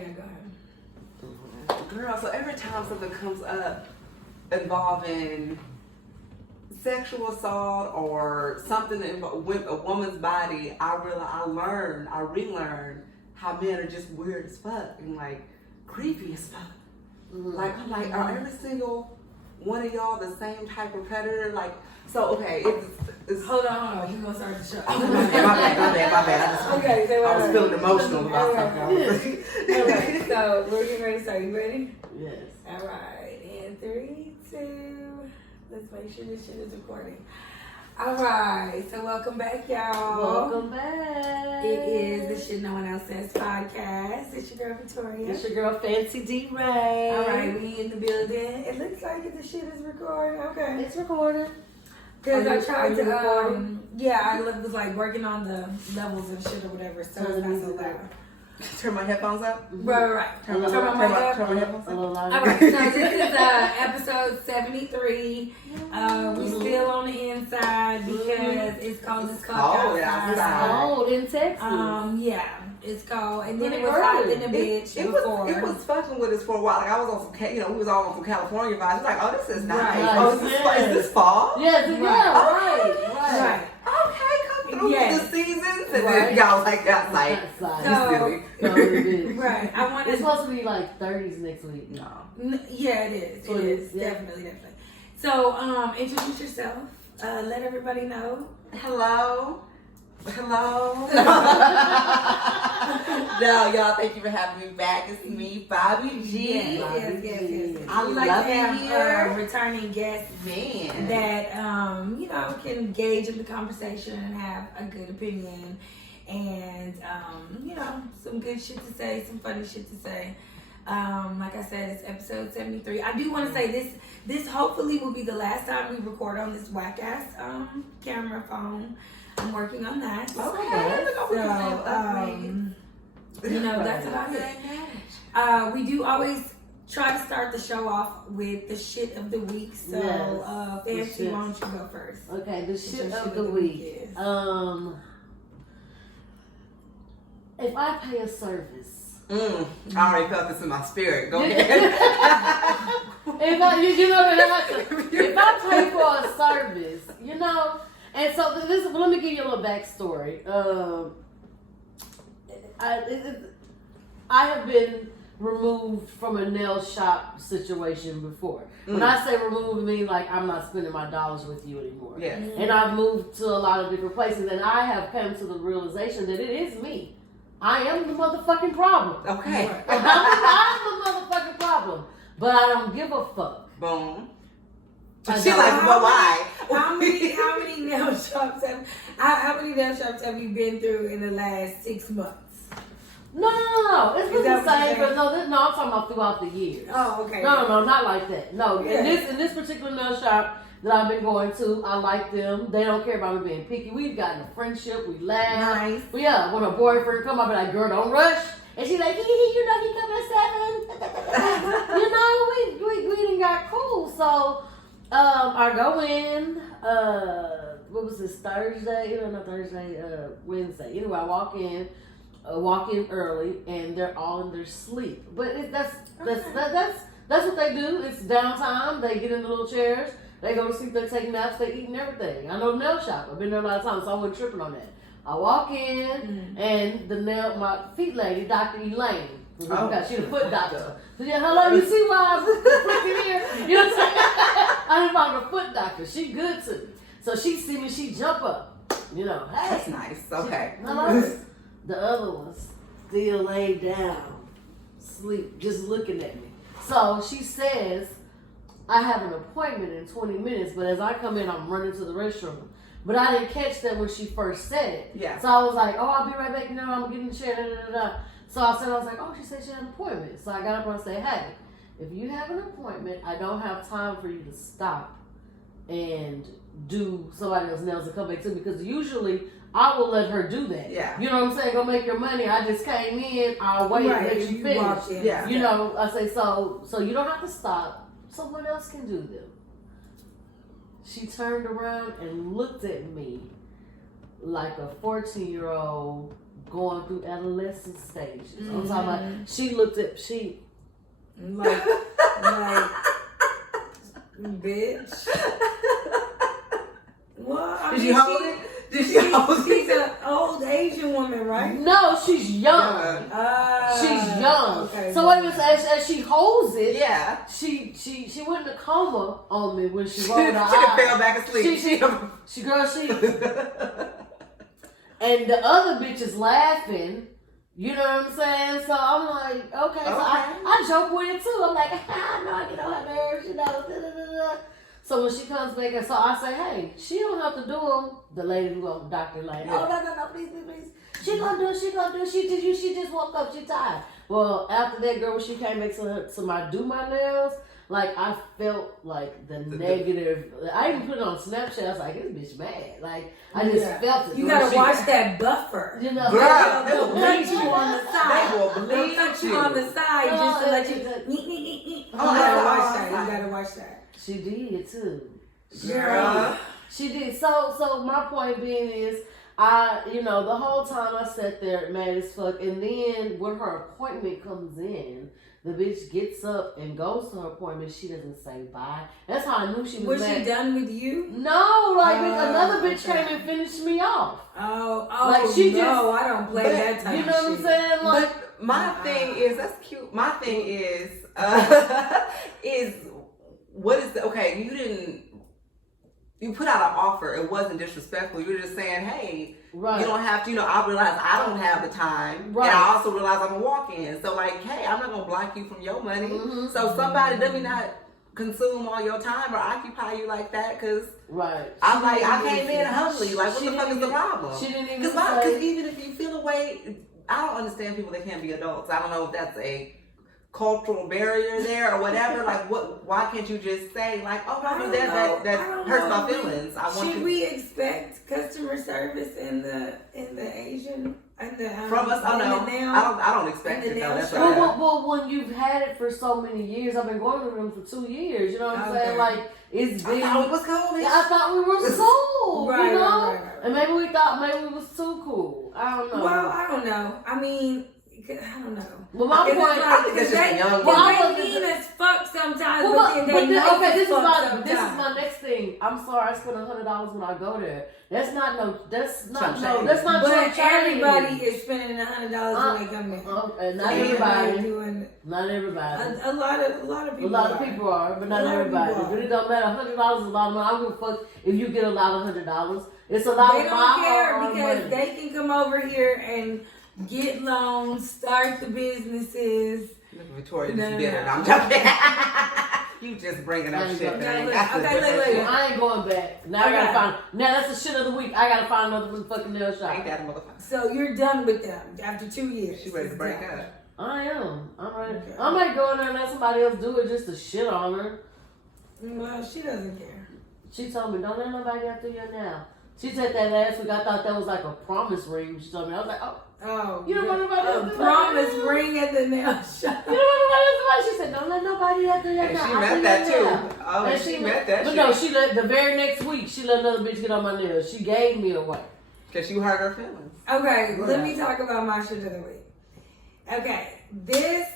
yeah, go ahead. Girl, so every time something comes up involving sexual assault or something with a woman's body, I relearn how men are just weird as fuck and like creepy as fuck. Mm-hmm. Like I'm like, are every single one of y'all the same type of predator? Like, so okay, it's hold on, you gonna start the show. Oh, my bad. I was feeling emotional about something. Okay, so we're getting ready to start. You ready? Yes. All right, and 3, 2. Let's make sure this shit is recording. All right, so welcome back, y'all. Welcome back. It is the Shit No One Else Says podcast. It's your girl Victoria. It's your girl Fancy D Ray. All right, we in the building. It looks like the shit is recording. Okay, it's recorded. Because I tried to, I was like working on the levels and shit or whatever, so it's not so loud. Turn my headphones up. Right. Turn my headphones up. All right, so this is episode 73. We still on the inside because it's cold as fuck outside. It's cold in Texas. Yeah. It's cold, and then it was hot in the bitch. It was fucking with us for a while. Like I was on some, we was all on some California vibes. It's like, oh, this is nice. Right. Oh, is this fall? Yes, right. Okay, come through the seasons, and right. then y'all like outside. Right. I want. It's supposed to be like 30s next week. No. Yeah, it is. It is definitely. So, introduce yourself. Let everybody know. Hello. No, y'all, thank you for having me back. It's me, Bobby G. Yes. I we love like to have here. Returning guests that can engage in the conversation and have a good opinion and some good shit to say, some funny shit to say. Like I said, it's episode 73. I do want to say this hopefully will be the last time we record on this whack ass camera phone. I'm working on that. Okay. So, that's about it. We do always try to start the show off with the shit of the week. So, Fancy, why don't you go first? Okay, the shit of the week. If I pay a service. I already felt this in my spirit. Go ahead. If I pay for a service, and so let me give you a little backstory. I have been removed from a nail shop situation before. When I say removed, I mean like I'm not spending my dollars with you anymore. Yeah. And I've moved to a lot of different places, and I have come to the realization that it is me. I am the motherfucking problem. Okay. I'm the motherfucking problem. But I don't give a fuck. Boom. She like, but why? How many nail shops have you been through in the last 6 months? No. It's been the same, but I'm talking about throughout the years. Oh, okay. No, not like that. No, yeah. in this particular nail shop that I've been going to, I like them. They don't care about me being picky. We've gotten a friendship. We laugh. Nice. When her boyfriend come up, and like, girl, don't rush. And she's like, he come at 7. we done got cool. So I go in. What was this, Thursday? Not Thursday. Wednesday. Anyway, I walk in early, and they're all in their sleep. But that's what they do. It's downtime. They get in the little chairs. They go to sleep, they take naps, they eat and everything. I know the nail shop. I've been there a lot of times, so I wasn't tripping on that. I walk in, and my feet lady, Dr. Elaine, she's a foot doctor. So hello, you see why I'm freaking here? You know what I'm saying? I didn't find a foot doctor. She good to me. So she see me, she jump up. Hey. That's nice. Okay. The other one's still laid down, sleep, just looking at me. So she says, I have an appointment in 20 minutes, but as I come in, I'm running to the restroom. But I didn't catch that when she first said it. Yeah. So I was like, I'll be right back. I'm getting the chair. So I was like, she said she had an appointment. So I got up and I said, hey, if you have an appointment, I don't have time for you to stop and do somebody else's nails and come back to me, because usually I will let her do that. Yeah. You know what I'm saying? Go make your money. I just came in. I'll wait and let you finish. Yeah. I say, so you don't have to stop. Someone else can do them. She turned around and looked at me like a 14-year-old going through adolescent stages. I'm talking about she looked at like bitch. Well, I Did mean, you hold it? Did you hold it? She's an old Asian woman, right? No, she's young. She's young. Okay, so wait a minute, as she holds it, Yeah. she went in a coma on me when she rolled her eyes. She fell back asleep. She and the other bitch is laughing. You know what I'm saying? So I'm like, okay. So I joke with it too. I'm like, I know I get on her nerves, you know. Da, da, da, da. So when she comes back, and so I say, hey, she don't have to do them. The lady who goes to the doctor like, oh no, please. She gonna do it. She just woke up. She tired. Well, after that girl, when she came back to my nails, like I felt like the negative. I even put it on Snapchat. I was like, this bitch mad. Like I just felt it. You gotta watch that buffer. You know, girl, they'll bleed you on the side. They will They'll bleed touch you you on the side just to let you. You gotta watch that. You gotta watch that. She did too. Girl. She did. So my point being is, the whole time I sat there mad as fuck, and then when her appointment comes in, the bitch gets up and goes to her appointment. She doesn't say bye. That's how I knew she was mad. Was she done with you? No, another bitch came and finished me off. Like she I don't play that type. You know what I'm saying? Like, but my thing is, that's cute. My thing is what is you put out an offer. It wasn't disrespectful. You were just saying, hey, you don't have to, I realize I don't have the time. Right. And I also realize I'm a walk-in. So like, hey, I'm not going to block you from your money. Mm-hmm. So somebody, let me not consume all your time or occupy you like that. Cause I'm like, I came in hungry. Like, what the fuck is the problem? She didn't even Because even if you feel away, I don't understand people that can't be adults. I don't know if that's a cultural barrier there or whatever. Like, why can't you just say like, oh, no, that hurts my feelings. Should we expect customer service in the Asian from us? I don't expect it though. That's right. Well, when you've had it for so many years, I've been going to them for 2 years. You know what I'm saying? Like, it's been. I thought it was cool. I thought we were cool. Right, you know? right. And maybe we thought maybe it was too cool. I don't know. Well, I don't know. I mean, I don't know. Well, my point, I think that's just young. They mean as fuck sometimes, but then they know this is my next thing. I'm sorry, I spent $100 when I go there. That's not But everybody is spending $100 when they come in. Not everybody. Not everybody. A lot of people are, but not everybody. It really don't matter. $100 is a lot of money. I don't give a fuck if you get a lot of $100. It's a lot of money. They don't care because they can come over here and get loans, start the businesses. Look, Victoria just did it. I'm joking. You just bringing up shit. Look. I ain't going back. Now I gotta find. Now that's the shit of the week. I gotta find another fucking nail shop. Ain't that a motherfucker? So you're done with them after 2 years. She ready to break up. I am. I'm ready. Okay. I might go in there and let somebody else do it just to shit on her. Well, she doesn't care. She told me, don't let nobody get through your nail. She said that last week. I thought that was like a promise ring. She told me. I was like, oh, you don't want nobody else. Promise ring at the nail shop. You don't want nobody else. She said, don't let nobody else do your nail. She meant that too. Oh, and she meant that. But no, she let the very next week. She let another bitch get on my nails. She gave me away because you hurt her feelings. Okay, let me talk about my shit of the week. Okay, this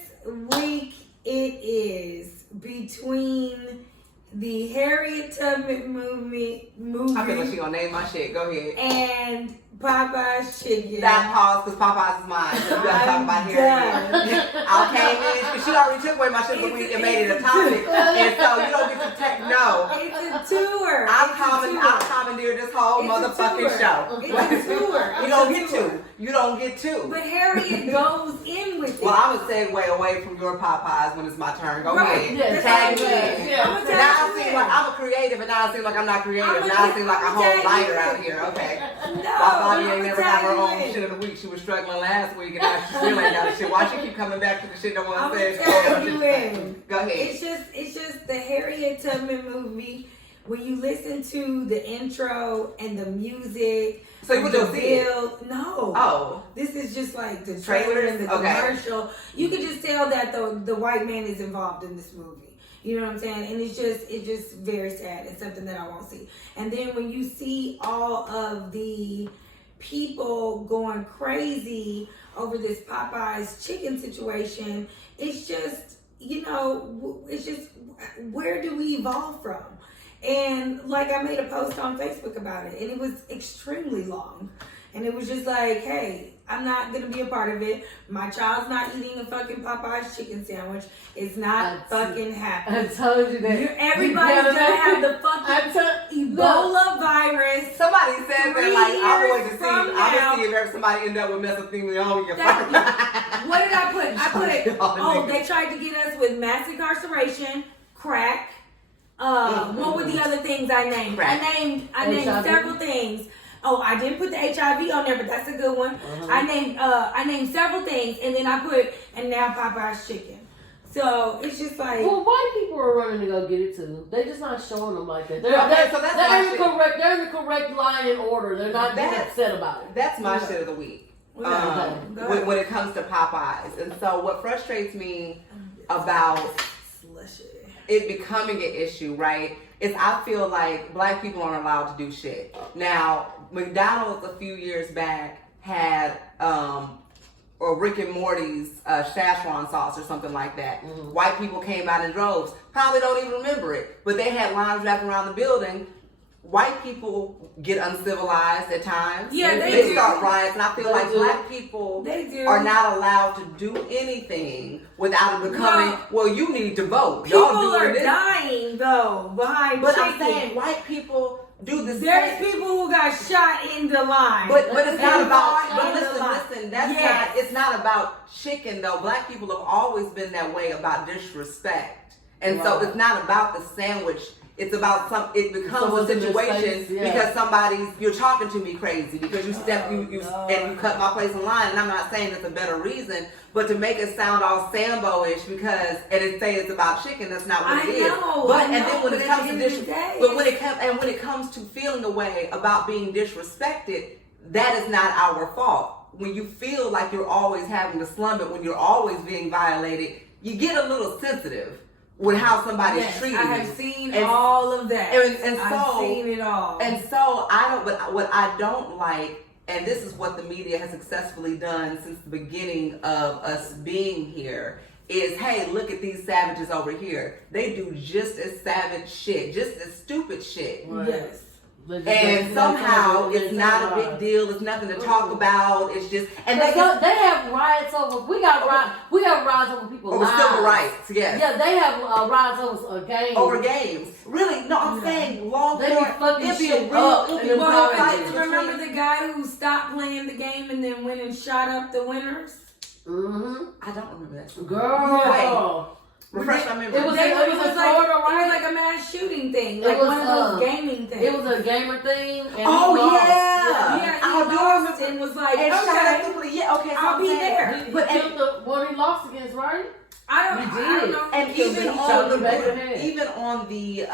week it is between the Harriet Tubman movie. I feel like she gonna name my shit. Go ahead. And Popeye's chicken. That pause because Popeye's is mine. So we gotta talk about Harriet. I came in because she already took away my shit of the week and made it a topic. And so you don't get to take no. It's a tour. I'll commandeer this whole motherfucking show. It's a tour. You don't get to. You don't get to. But Harriet goes in with it. Well, I would segue away from your Popeyes when it's my turn. Go ahead. Yeah, tag me. Now I seem like I'm a creative, and now I seem like I'm not creative. Now I seem like a whole lighter out here. Okay. Bobby ain't never had her own shit of the week. She was struggling last week, and now she still ain't got the shit. Why she keep coming back to the shit no one says? Go ahead. It's just the Harriet Tubman movie. When you listen to the intro and the music, so you would just see it? No. Oh. This is just like the trailer and the commercial. You can just tell that the white man is involved in this movie. You know what I'm saying? And it's just very sad. It's something that I won't see. And then when you see all of the people going crazy over this Popeye's chicken situation. It's just, it's just, where do we evolve from? And like, I made a post on Facebook about it, and it was extremely long. And it was just like, hey, I'm not going to be a part of it. My child's not eating a fucking Popeye's chicken sandwich. It's not fucking happening. I told you that. Everybody's going to have the fucking Ebola virus. Somebody said that, like, I'm going to see if somebody end up with mesothelioma. What did I put? They tried to get us with mass incarceration, crack. What were the other things I named? Crack. I named several things. Oh, I didn't put the HIV on there, but that's a good one. I named several things, and then I put, and now Popeye's chicken. So it's just like, well, white people are running to go get it too. They're just not showing them like that. They're in the correct line and order. They're not being upset about it. That's my shit of the week. When it comes to Popeyes, and so what frustrates me about it becoming an issue, right, is I feel like black people aren't allowed to do shit. Now, McDonald's a few years back had or Rick and Morty's Szechuan sauce or something like that. Mm-hmm. White people came out in droves. Probably don't even remember it, but they had lines wrapped around the building. White people get uncivilized at times. Yeah, they start riots, and I feel like black people are not allowed to do anything without it becoming, well, you need to vote. People are dying though behind But chicken. I'm saying white people do the There's people who got shot in the line. But it's not about, but listen, it's not about chicken though. Black people have always been that way about disrespect. And so it's not about the sandwich. It's about it becomes a situation because you're talking to me crazy because and you cut my place in line, and I'm not saying it's a better reason, but to make it sound all Sambo-ish and it say it's about chicken, that's not what it is. Then when it comes to when it comes to feeling a way about being disrespected, that is not our fault. When you feel like you're always having to slum it, when you're always being violated, you get a little sensitive with how somebody's treating you. I have seen all of that. And so, I've seen it all. And so what I don't like, and this is what the media has successfully done since the beginning of us being here, is, hey, look at these savages over here. They do just as savage shit, just as stupid shit. Right. Yes. And somehow it's not a big deal. It's nothing to talk about. It's just they have riots over. We have riots over people's lives. Civil rights. Yes. Yeah, they have riots over games. Over games. Really? No, I'm saying long term. It'd be a real. Remember the guy who stopped playing the game and then went and shot up the winners? Mm-hmm. I don't remember that. Girl. Refresh my memory. It was like a mass shooting thing, like one of those gaming things. It was a gamer thing. And yeah. He lost and was like, okay, I'll be there. But the one he lost against, right? I don't know. And even on the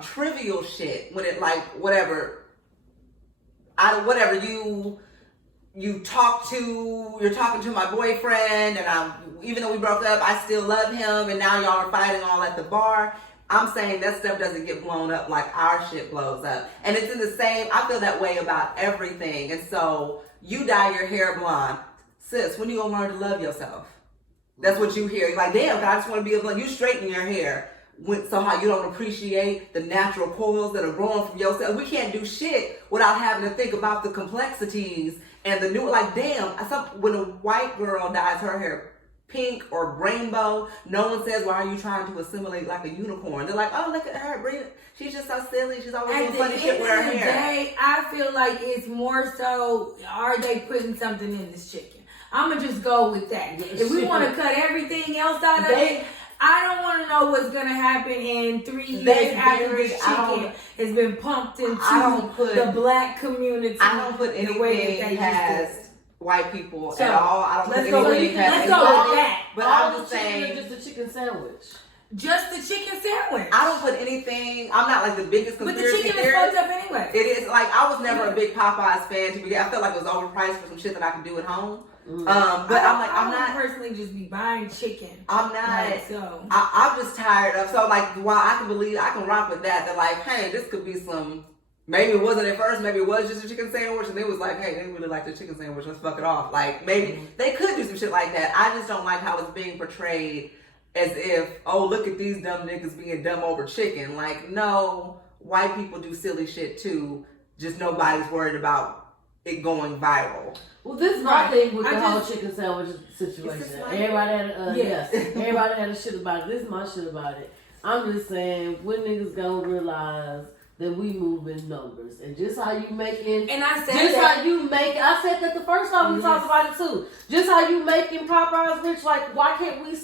trivial shit, when it like whatever you're talking to my boyfriend, and even though we broke up, I still love him, and now y'all are fighting all at the bar. I'm saying that stuff doesn't get blown up like our shit blows up. And it's in the same, I feel that way about everything. And so you dye your hair blonde. Sis, when you gonna learn to love yourself? That's what you hear. You're like, damn, God, I just want to be a blonde. You straighten your hair. Somehow you don't appreciate the natural coils that are growing from yourself. We can't do shit without having to think about the complexities and the new, like, damn, when a white girl dyes her hair pink or rainbow, no one says, why are you trying to assimilate like a unicorn? They're like, oh, look at her, she's just so silly, she's always doing funny shit with her hair. At the end of the day, I feel like it's more so, are they putting something in this chicken? I'm going to just go with that. If we want to cut everything else out of it, I don't want to know what's going to happen in 3 years after this chicken has been pumped into the black community. I don't put anything past white people at all. I don't put anything past. Let's go with that. But I'm just saying, just a chicken sandwich. Just the chicken sandwich. I don't put anything. I'm not like the biggest conspiracy theorist. But the chicken is fucked up anyway. It is like I was never a big Popeyes fan. I felt like it was overpriced for some shit that I could do at home. But I'm not personally just be buying chicken. I'm not. Like, so I'm just tired of. So like, while I can rock with that. They're like, hey, this could be some Maybe it wasn't at first, maybe it was just a chicken sandwich, and they was like, hey, they really like the chicken sandwich, let's fuck it off. Like, maybe they could do some shit like that. I just don't like how it's being portrayed as if, oh, look at these dumb niggas being dumb over chicken. Like, no, white people do silly shit too, just nobody's worried about it going viral. Well, this is my thing with the whole chicken sandwich situation. Everybody had everybody had a shit about it. This is my shit about it. I'm just saying, when niggas gonna realize that we move in numbers, and just how you making, and I said just that. how you make. I said that the first time we talked about it too. Just how you making Popeyes rich. Like, why can't we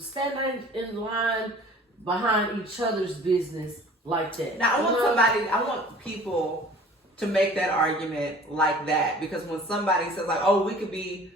stand in line behind each other's business like that? Now, I want people to make that argument like that, because when somebody says like, oh, we could be,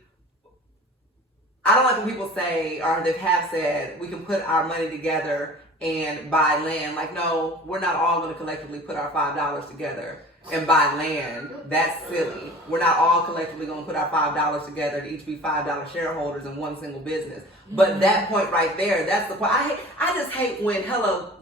I don't like when people say, or they have said, we can put our money together and buy land. Like, no, we're not all going to collectively put our $5 together and buy land. That's silly. We're not all collectively going to put our $5 together to each be $5 shareholders in one single business. But that point right there, that's the point. I just hate when hella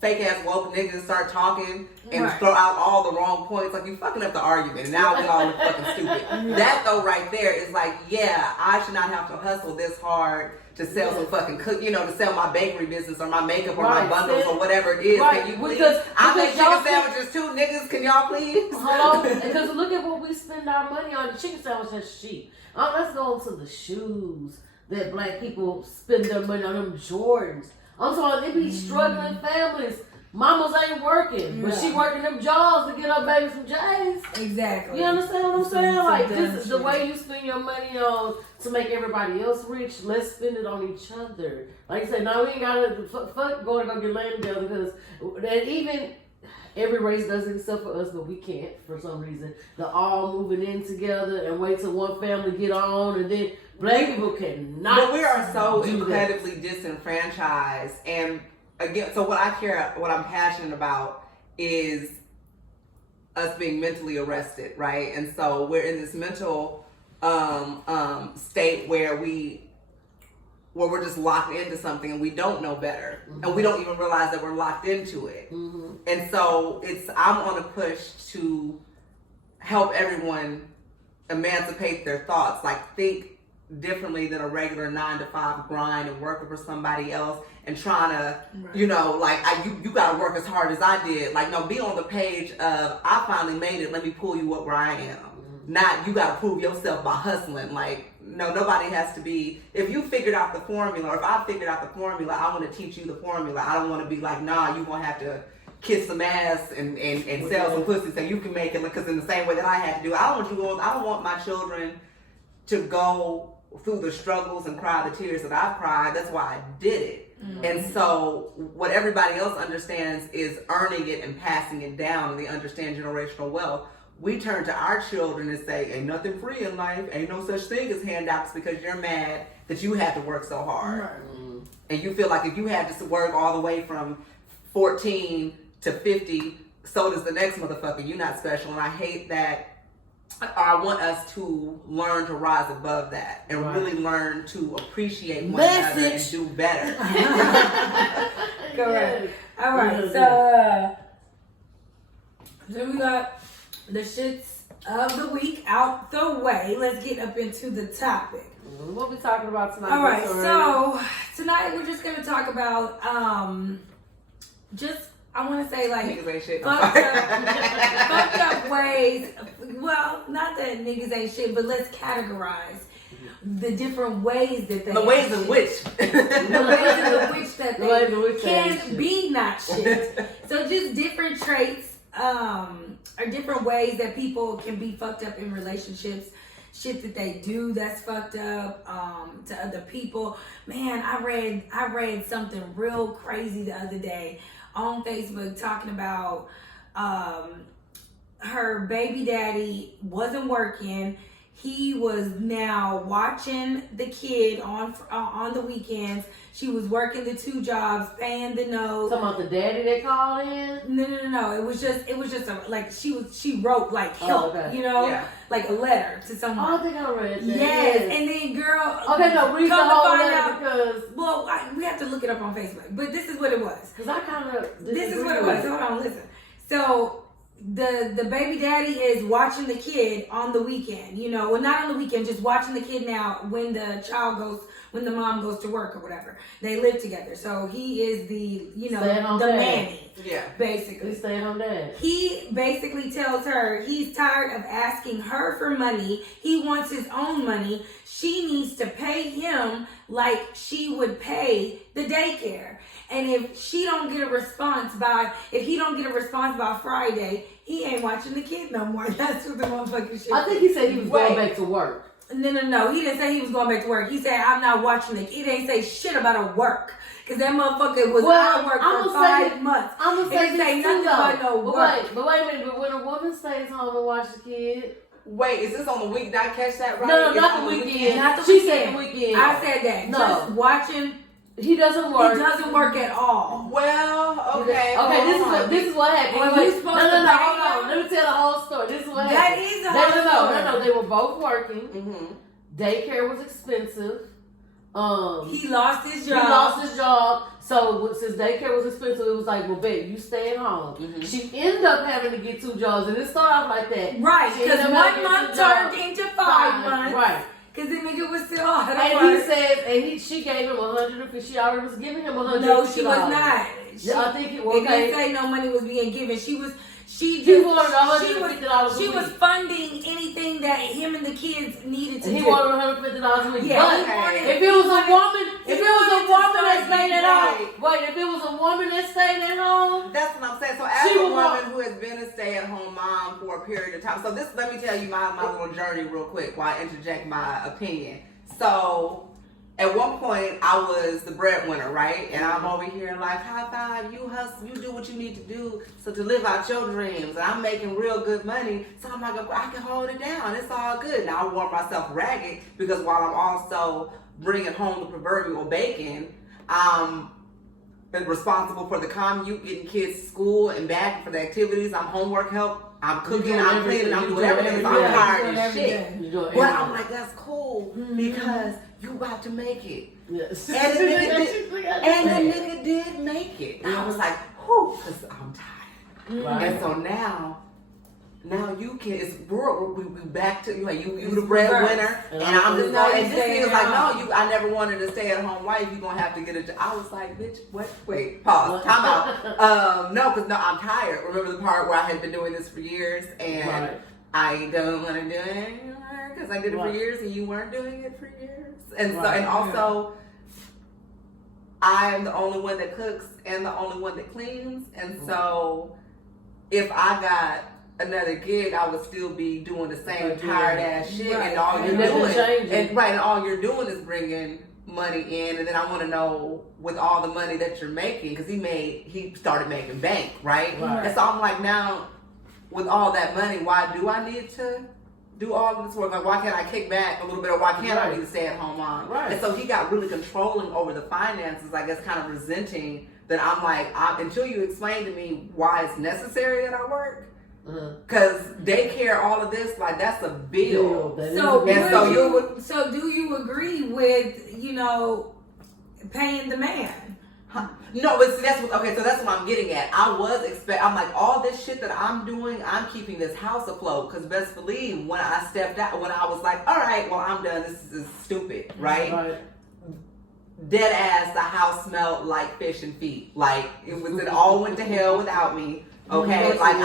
fake ass woke niggas start talking and throw out all the wrong points. Like, you fucking up the argument, and now we all look fucking stupid. That though right there is like, yeah, I should not have to hustle this hard to sell some fucking to sell my bakery business or my makeup or my bundles or whatever it is. Can you please? I make chicken sandwiches too, niggas. Can y'all please? Hello? Because look at what we spend our money on. The chicken sandwich is cheap. Let's go into the shoes that black people spend their money on, them Jordans. I'm talking, they be struggling families. Mamas ain't working, but she working them jobs to get her baby some J's. Exactly. You understand what I'm saying? Like, this is the way you spend your money on to make everybody else rich. Let's spend it on each other. Like I said, no, we ain't gotta fuck going to go get land together, because and even every race does it except for us, but we can't for some reason. They're all moving in together and wait till one family get on, and then black people cannot. But we are so incredibly disenfranchised, and again, so what I'm passionate about is us being mentally arrested, right? And so we're in this mental state where we're just locked into something and we don't know better, and we don't even realize that we're locked into it. And so I'm on a push to help everyone emancipate their thoughts, like think differently than a regular 9-to-5 grind and working for somebody else and trying to, you gotta work as hard as I did. Like, no, be on the page of, I finally made it, let me pull you up where I am. Not, you gotta prove yourself by hustling. Like, no, nobody has to be, if you figured out the formula, or if I figured out the formula, I want to teach you the formula. I don't want to be like, nah, you gonna have to kiss some ass and sell some pussy so you can make it, because in the same way that I had to do it. I don't want my children to go through the struggles and cry the tears that I've cried. That's why I did it. And so what everybody else understands is earning it and passing it down, and they understand generational wealth. We turn to our children and say, ain't nothing free in life, ain't no such thing as handouts, because you're mad that you had to work so hard. And you feel like if you had to work all the way from 14 to 50, so does the next motherfucker. You're not special. And I hate that. I want us to learn to rise above that and really learn to appreciate one another and do better. Correct. All right. So we got the shits of the week out the way. Let's get up into the topic. What we talking about tonight? All right. So tonight we're just gonna talk about I want to say, like, fucked up ways. Well, not that niggas ain't shit, but let's categorize the different ways that they. The ways in which. The ways in which that they can be not shit. So just different traits, or different ways that people can be fucked up in relationships. Shit that they do that's fucked up to other people. Man, I read something real crazy the other day on Facebook talking about her baby daddy wasn't working. He was now watching the kid on the weekends. She was working the 2 jobs, paying the note. Talking about the daddy they called in? No. It was just like she wrote like help, like a letter to someone. Oh, I think I read that. Yes, and then girl. Okay, no, read the whole letter because. Well, we have to look it up on Facebook, but this is what it was. Because I kind of. This is what it was. Hold on, listen. So the baby daddy is watching the kid on the weekend, well, not on the weekend, just watching the kid now when the mom goes to work or whatever. They live together. So he is the nanny. Yeah. Basically. He's staying home dad. He basically tells her he's tired of asking her for money. He wants his own money. She needs to pay him like she would pay the daycare. And if he don't get a response by Friday, he ain't watching the kid no more. That's what the motherfucking shit. I think he said he was going back to work. No. He didn't say he was going back to work. He said, I'm not watching it. He didn't say shit about a work. Because that motherfucker was out of work for 5 months. I'm going to say nothing about no work. But wait a minute. But when a woman stays home and watches the kid. Wait, is this on the week? Did I catch that right? No, not the weekend. Not the she weekend. said the weekend. I said that. No. Just watching. He doesn't work. He doesn't work at all. Well, okay. Okay, this is what happened. Wait. No, hold on. Let me tell the whole story. This is what happened. That is the whole story. No. They were both working. Mm-hmm. Daycare was expensive. He lost his job. So since daycare was expensive, it was like, well, babe, you staying home. Mm-hmm. She ended up having to get 2 jobs, and it started off like that. Right, because 1 month turned into 5 months. Right. Because the nigga was still hard. And he said, she gave him $150. She already was giving him $150. No, she was not. I think it was. They didn't say no money was being given. She was funding anything that him and the kids needed to do. He wanted $150 a week. Yeah, but if it was a woman that stayed at home, if it was a woman that stayed at home, that's what I'm saying. So as a woman who has been a stay-at-home mom for a period of time, so this, let me tell you my little journey real quick while I interject my opinion. So at one point, I was the breadwinner, right? And I'm over here like, high five, you hustle, you do what you need to do to live out your dreams. And I'm making real good money. So I'm like, I can hold it down. It's all good. Now I wore myself ragged because while I'm also bringing home the proverbial bacon, I'm responsible for the commute, getting kids to school and back for the activities. I'm homework help. I'm cooking, I'm cleaning, I'm doing everything. I'm tired as shit. But I'm like, that's cool because you about to make it. Yes. And the nigga did make it. And I was like, whew, because I'm tired. Right. And so now you can, we back to, like, you the breadwinner. And I'm just going, and this nigga's like, no, I never wanted a stay-at-home wife. You're going to have to get a job. I was like, bitch, wait, pause, time out. No, I'm tired. Remember the part where I had been doing this for years and I don't want to do it anymore because I did it for years and you weren't doing it for years. And so, and also, I am the only one that cooks and the only one that cleans. And so, if I got another gig, I would still be doing the same tired ass shit, and all you're doing, and all you're doing is bringing money in. And then I want to know, with all the money that you're making, because he started making bank, right? And so I'm like, now with all that money, why do I need to do all of this work? Like, why can't I kick back a little bit, or why can't I be the stay-at-home mom? And so he got really controlling over the finances, I guess, kind of resenting that. I'm like, until you explain to me why it's necessary that I work, because daycare, all of this, like, that's a bill. So do you agree with, paying the man? No, but see, that's what I'm getting at. I'm like, all this shit that I'm doing, I'm keeping this house afloat. Because best believe, when I stepped out, when I was like, all right, well, I'm done. This is stupid, right? Dead ass, the house smelled like fish and feet. Like, it all went to hell without me. Okay, like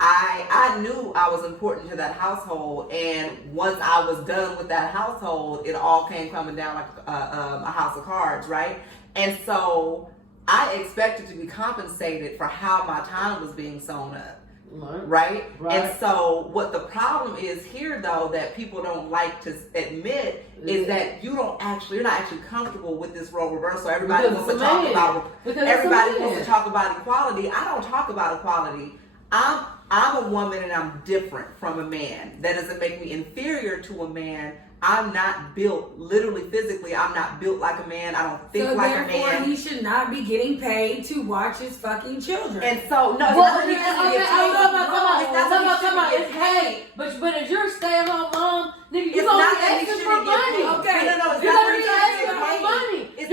I knew I was important to that household, and once I was done with that household, it all came coming down like a house of cards, right? And so I expected to be compensated for how my time was being sewn up, right? And so what the problem is here, though, that people don't like to admit is that you're not actually comfortable with this role reversal. Everybody wants to talk about equality. I don't talk about equality. I'm a woman and I'm different from a man. That doesn't make me inferior to a man. I'm not built, literally, physically, I'm not built like a man. I don't think like a man. So therefore, he should not be getting paid to watch his fucking children. And so, no, it's paid. But if you're a stay-at-home mom, nigga, you're going to be asking for money. Okay. You're going to be asking for money. If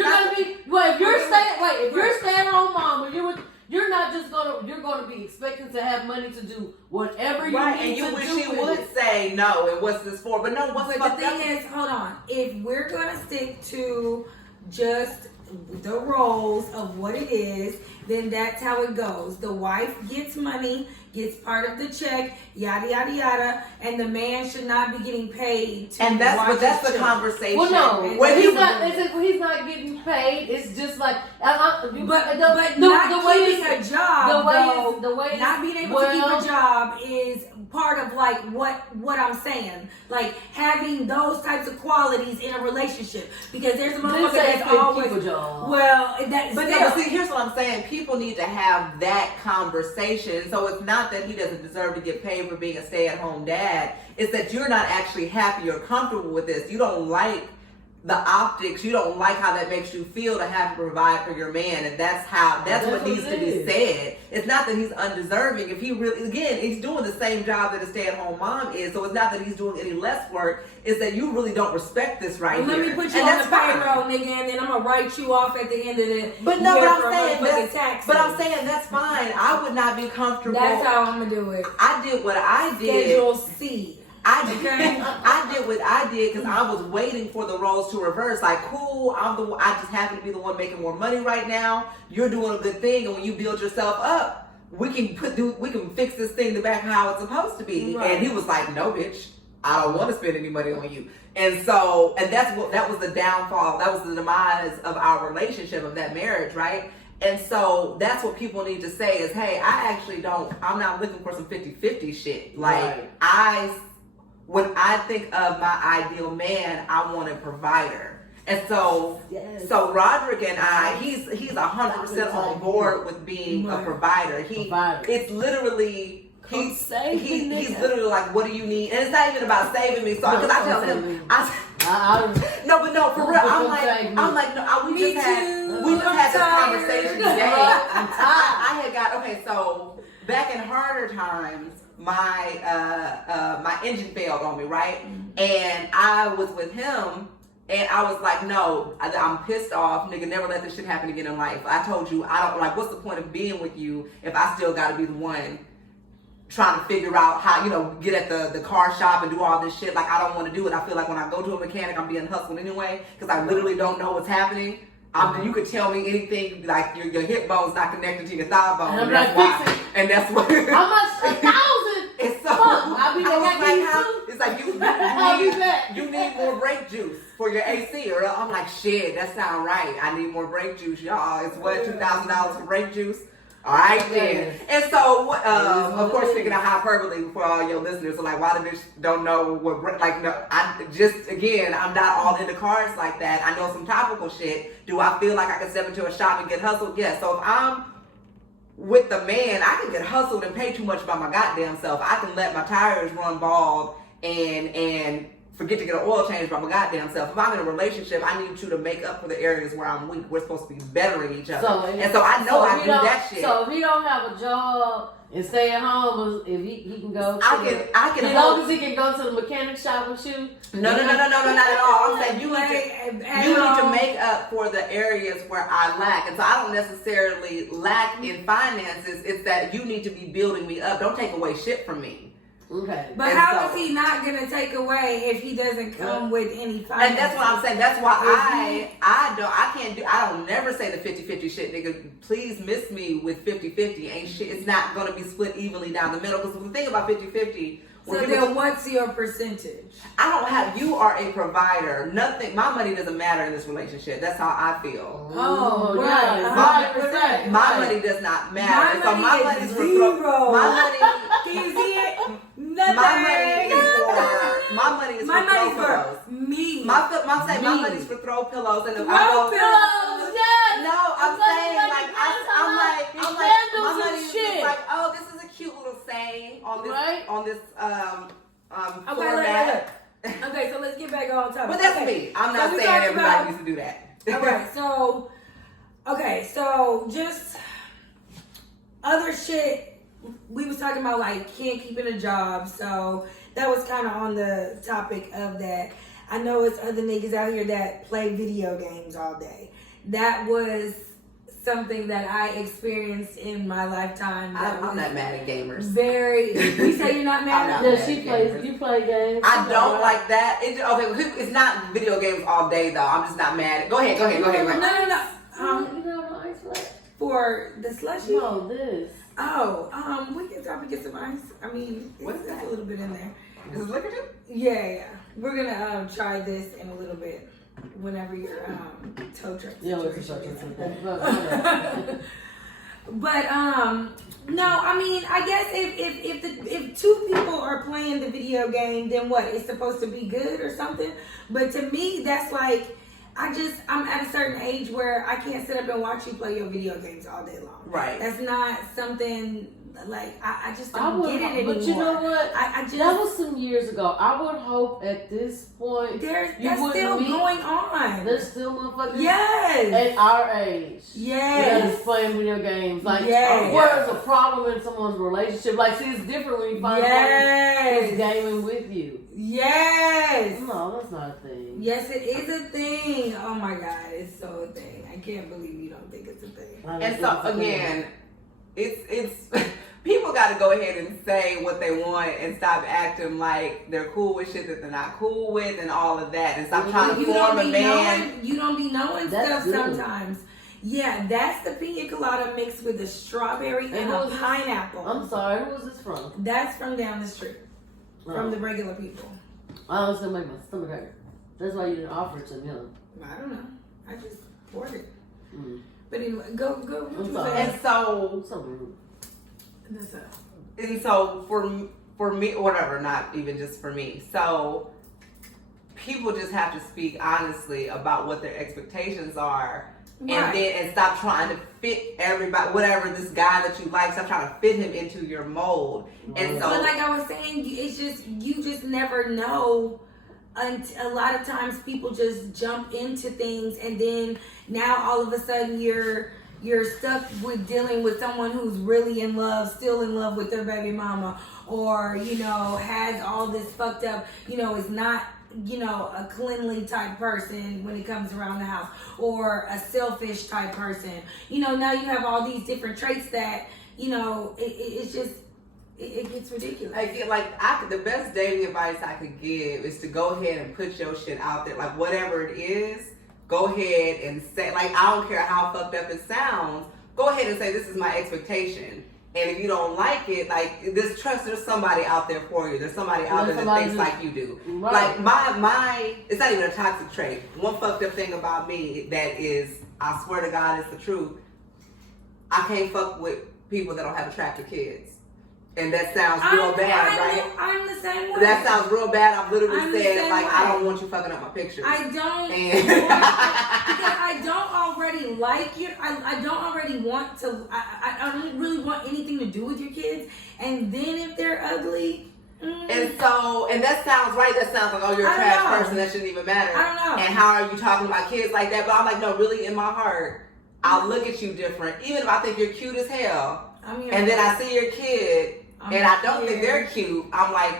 you're stay-at-home mom, you're not just you're going to be expecting to have money to do whatever you right, need and you to wish do he with would it. say no, and what's this for? But no, what's But the thing is, hold on. If we're gonna stick to just the roles of what it is, then that's how it goes. The wife gets money, gets part of the check, yada yada yada, and the man should not be getting paid to and that's watch but that's his the children. conversation. Well, no, When he's he not. He's not getting paid. It's just like, But not keeping a job, not being able to keep a job is part of like what I'm saying. Like having those types of qualities in a relationship, because there's a motherfucker that's always But see, here's what I'm saying. People need to have that conversation. So it's not that he doesn't deserve to get paid for being a stay-at-home dad. It's that you're not actually happy or comfortable with this. You don't like the optics. You don't like how that makes you feel to have to provide for your man, and that's what needs to be said. It's not that he's undeserving. If he really, again, he's doing the same job that a stay-at-home mom is, so it's not that he's doing any less work. It's that you really don't respect this right here. Let me put you on the payroll, nigga, and then I'm gonna write you off at the end of the year. But I'm saying that's fine. I would not be comfortable. That's how I'm gonna do it. I did what I did. Schedule C. I did what I did because I was waiting for the roles to reverse. Like, cool, I just happen to be the one making more money right now. You're doing a good thing, and when you build yourself up, we can fix this thing back how it's supposed to be. Right. And he was like, no, bitch, I don't want to spend any money on you. And that was the downfall. That was the demise of our relationship, of that marriage, right? And so that's what people need to say is, hey, I'm not looking for some 50-50 shit. Like, right. When I think of my ideal man, I want a provider. And so, so Roderick and I, he's 100% on board with being a provider. It's literally, he's literally like, what do you need? And it's not even about saving me. So, because I tell him, no, for real, I'm like, no, we just had this conversation today. I had got, so back in harder times, my engine failed on me, right? And I was with him, and I was like, no, I'm pissed off, nigga, never let this shit happen again in life. I told you, I don't, like, what's the point of being with you if I still gotta be the one trying to figure out how, get at the car shop and do all this shit. Like, I don't want to do it. I feel like when I go to a mechanic, I'm being hustled anyway, because I literally don't know what's happening. You could tell me anything, like your hip bone's not connected to your thigh bone. And that's why. And that's what. How much? 1,000? It's so. I'll be it's like you need more brake juice for your AC, or I'm like, shit, that sound right. I need more brake juice, y'all. It's what, $2,000 for brake juice? All right then. And so, of course, speaking of hyperbole for all your listeners, so like, why the bitch don't know what, like, no, I'm not all into cars like that. I know some topical shit. Do I feel like I can step into a shop and get hustled? Yes. So if I'm with the man, I can get hustled and pay too much by my goddamn self. I can let my tires run bald and forget to get an oil change by my goddamn self. If I'm in a relationship, I need you to make up for the areas where I'm weak. We're supposed to be bettering each other. So I know I do that shit. So if he don't have a job and stay at home, if he can go, I can. As long as he can go to the mechanic shop and shoot. No, not at all. I'm saying you need to make up for the areas where I lack, and so I don't necessarily lack in finances. It's that you need to be building me up. Don't take away shit from me. Okay. But how is he not gonna take away if he doesn't come with any finances? And that's what I'm saying. That's why I don't never say the 50-50 shit, nigga. Please miss me with 50-50. Ain't shit. It's not gonna be split evenly down the middle. Because the thing about 50-50. So then what's your percentage? You are a provider. Nothing, my money doesn't matter in this relationship. That's how I feel. Oh, right. 100%. My money does not matter. My money is zero. My money. Can you see it? Nothing. My money is for throw pillows. Me. My money's for throw pillows and pillows. Yes. No, I'm saying like my money is just like, oh, this is a cute little saying on this format. Okay, so let's get back on topic. But that's me. I'm not saying everybody needs to do that. Okay, so just other shit. We was talking about like can't keep in a job, so that was kind of on the topic of that. I know it's other niggas out here that play video games all day. That was something that I experienced in my lifetime. I'm not mad at gamers. You say you're not mad at Yeah, she plays. You play games. I don't like that. It's not video games all day though. I'm just not mad. Go ahead. No. No, ice flat. For the slushy? No, this. Oh, we can probably get some ice. I mean, What's that? A little bit in there. Is it liquor juice? Yeah. We're gonna try this in a little bit. Whenever your tow truck situation. But no, I mean, I guess if two people are playing the video game, then what? It's supposed to be good or something. But to me, that's like I'm at a certain age where I can't sit up and watch you play your video games all day long. Right. That's not something like I just don't get it anymore. But you know what? I just, that was some years ago. I would hope at this point that's still going on. There's still motherfuckers at our age that is playing video games. Like, where's a problem in someone's relationship? Like, see, it's different when you find someone who's gaming with you. Yes. No, that's not a thing. Yes, it is a thing. Oh my God, it's so a thing. I can't believe you don't think it's a thing. And so again, it's people got to go ahead and say what they want and stop acting like they're cool with shit that they're not cool with and all of that, and stop trying to form a man. You don't be knowing stuff good. sometimes. Yeah, that's the pina colada mixed with a strawberry and a pineapple. I'm sorry, who was this from? That's from down the street. From the regular people. I was gonna make my stomach hurt. That's why you didn't offer it to me. I don't know. I just poured it. Mm. But anyway, go. I'm sorry. And so rude. That's up. And so for me, whatever, not even just for me. So people just have to speak honestly about what their expectations are. Right. And stop trying to fit everybody, whatever this guy that you like, stop trying to fit him into your mold. And so, but like I was saying, it's just you just never know. A lot of times people just jump into things, and then now all of a sudden you're stuck with dealing with someone who's really in love, still in love with their baby mama, or has all this fucked up, is not a cleanly type person when it comes around the house, or a selfish type person. Now you have all these different traits that, it's just, it gets ridiculous. The best dating advice I could give is to go ahead and put your shit out there. Like, whatever it is, go ahead and say, like, I don't care how fucked up it sounds, go ahead and say, this is my expectation. And if you don't like it, like, there's somebody out there for you. There's somebody out there that thinks like you do. Right. Like, it's not even a toxic trait. One fucked up thing about me that is, I swear to God, it's the truth. I can't fuck with people that don't have attractive kids. And that sounds real bad, right? I'm the same way. That sounds real bad. I've literally said, like, I don't want you fucking up my pictures. I don't. Because I don't already like you. I don't already want to. I don't really want anything to do with your kids. And then if they're ugly. And that sounds right. That sounds like, oh, you're a trash person. That shouldn't even matter. I don't know. And how are you talking about kids like that? But I'm like, no, really, in my heart, I'll look at you different. Even if I think you're cute as hell. And then I see your kid. I don't think they're cute. I'm like,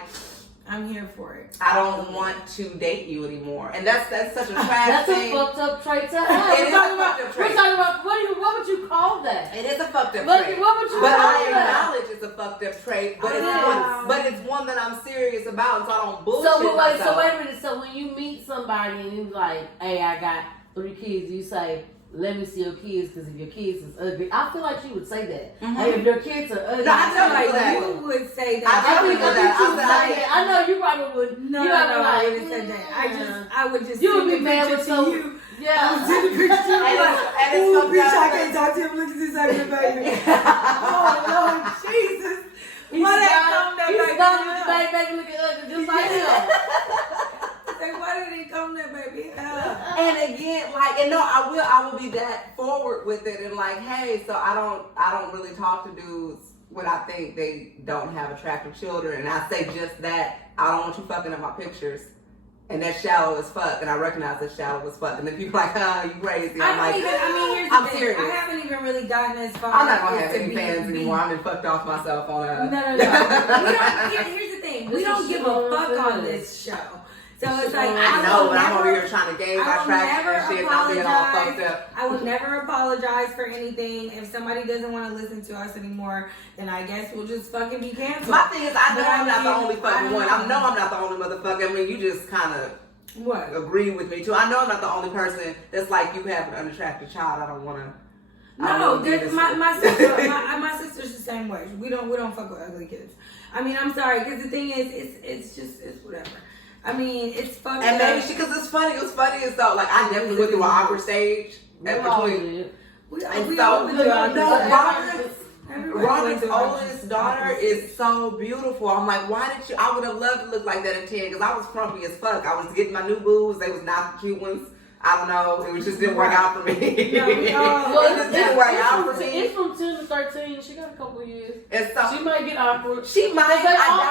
I'm here for it. I don't want to date you anymore. And that's such a trash thing. That's a fucked up trait to have. It is a fucked up trait. We're talking about, what would you call that? It is a fucked up trait. What would you call I that? acknowledge it's a fucked up trait, but it's one that I'm serious about, so I don't bullshit myself. So wait a minute. So when you meet somebody and you're like, hey, I got 3 kids, you say, let me see your kids, because if your kids is ugly, I feel like you would say that. Mm-hmm. Hey, if your kids are ugly, I feel like that. You would say that. I know you probably would. No, I wouldn't say that. I would just. You would be mad with you. Yeah. I would send a picture to you. Ooh, bitch, I can't talk to him. Look at this ugly baby. Oh Lord, Jesus. Why that baby looking ugly just like him. Like, why did he come there, baby? And again, I will be that forward with it and like, hey, so I don't really talk to dudes when I think they don't have attractive children, and I say just that, I don't want you fucking up my pictures. And that's shallow as fuck, and I recognize that's shallow as fuck. And then people are like, oh, you crazy. I'm serious. I haven't even really gotten as far. I'm not gonna have any fans anymore. I'm fucked off myself on a. No. Here's the thing. We don't give a fuck on this show. So it's like I know, but I'm over here trying to gain my traction and shit, not being all fucked up. I will never apologize for anything. If somebody doesn't want to listen to us anymore, then I guess we'll just fucking be canceled. My thing is, I know I'm not the only fucking one. I know I'm not the only motherfucker. I mean, you just kind of agree with me too. I know I'm not the only person that's like, you have an unattractive child. I don't want to. No, my sister's the same way. We don't fuck with ugly kids. I mean, I'm sorry, because the thing is, it's whatever. I mean, it's fucked and up. maybe because it's funny. It was funny as though, like, I definitely went through an awkward stage between. Robin's oldest daughter is so beautiful. I'm like, why did you? I would have loved to look like that at 10 because I was frumpy as fuck. I was getting my new boobs. They was not the cute ones. I don't know. It just didn't work out for me. It just didn't work out for me. It's from 10 to 13. She got a couple of years. And so, she might get awkward. She might.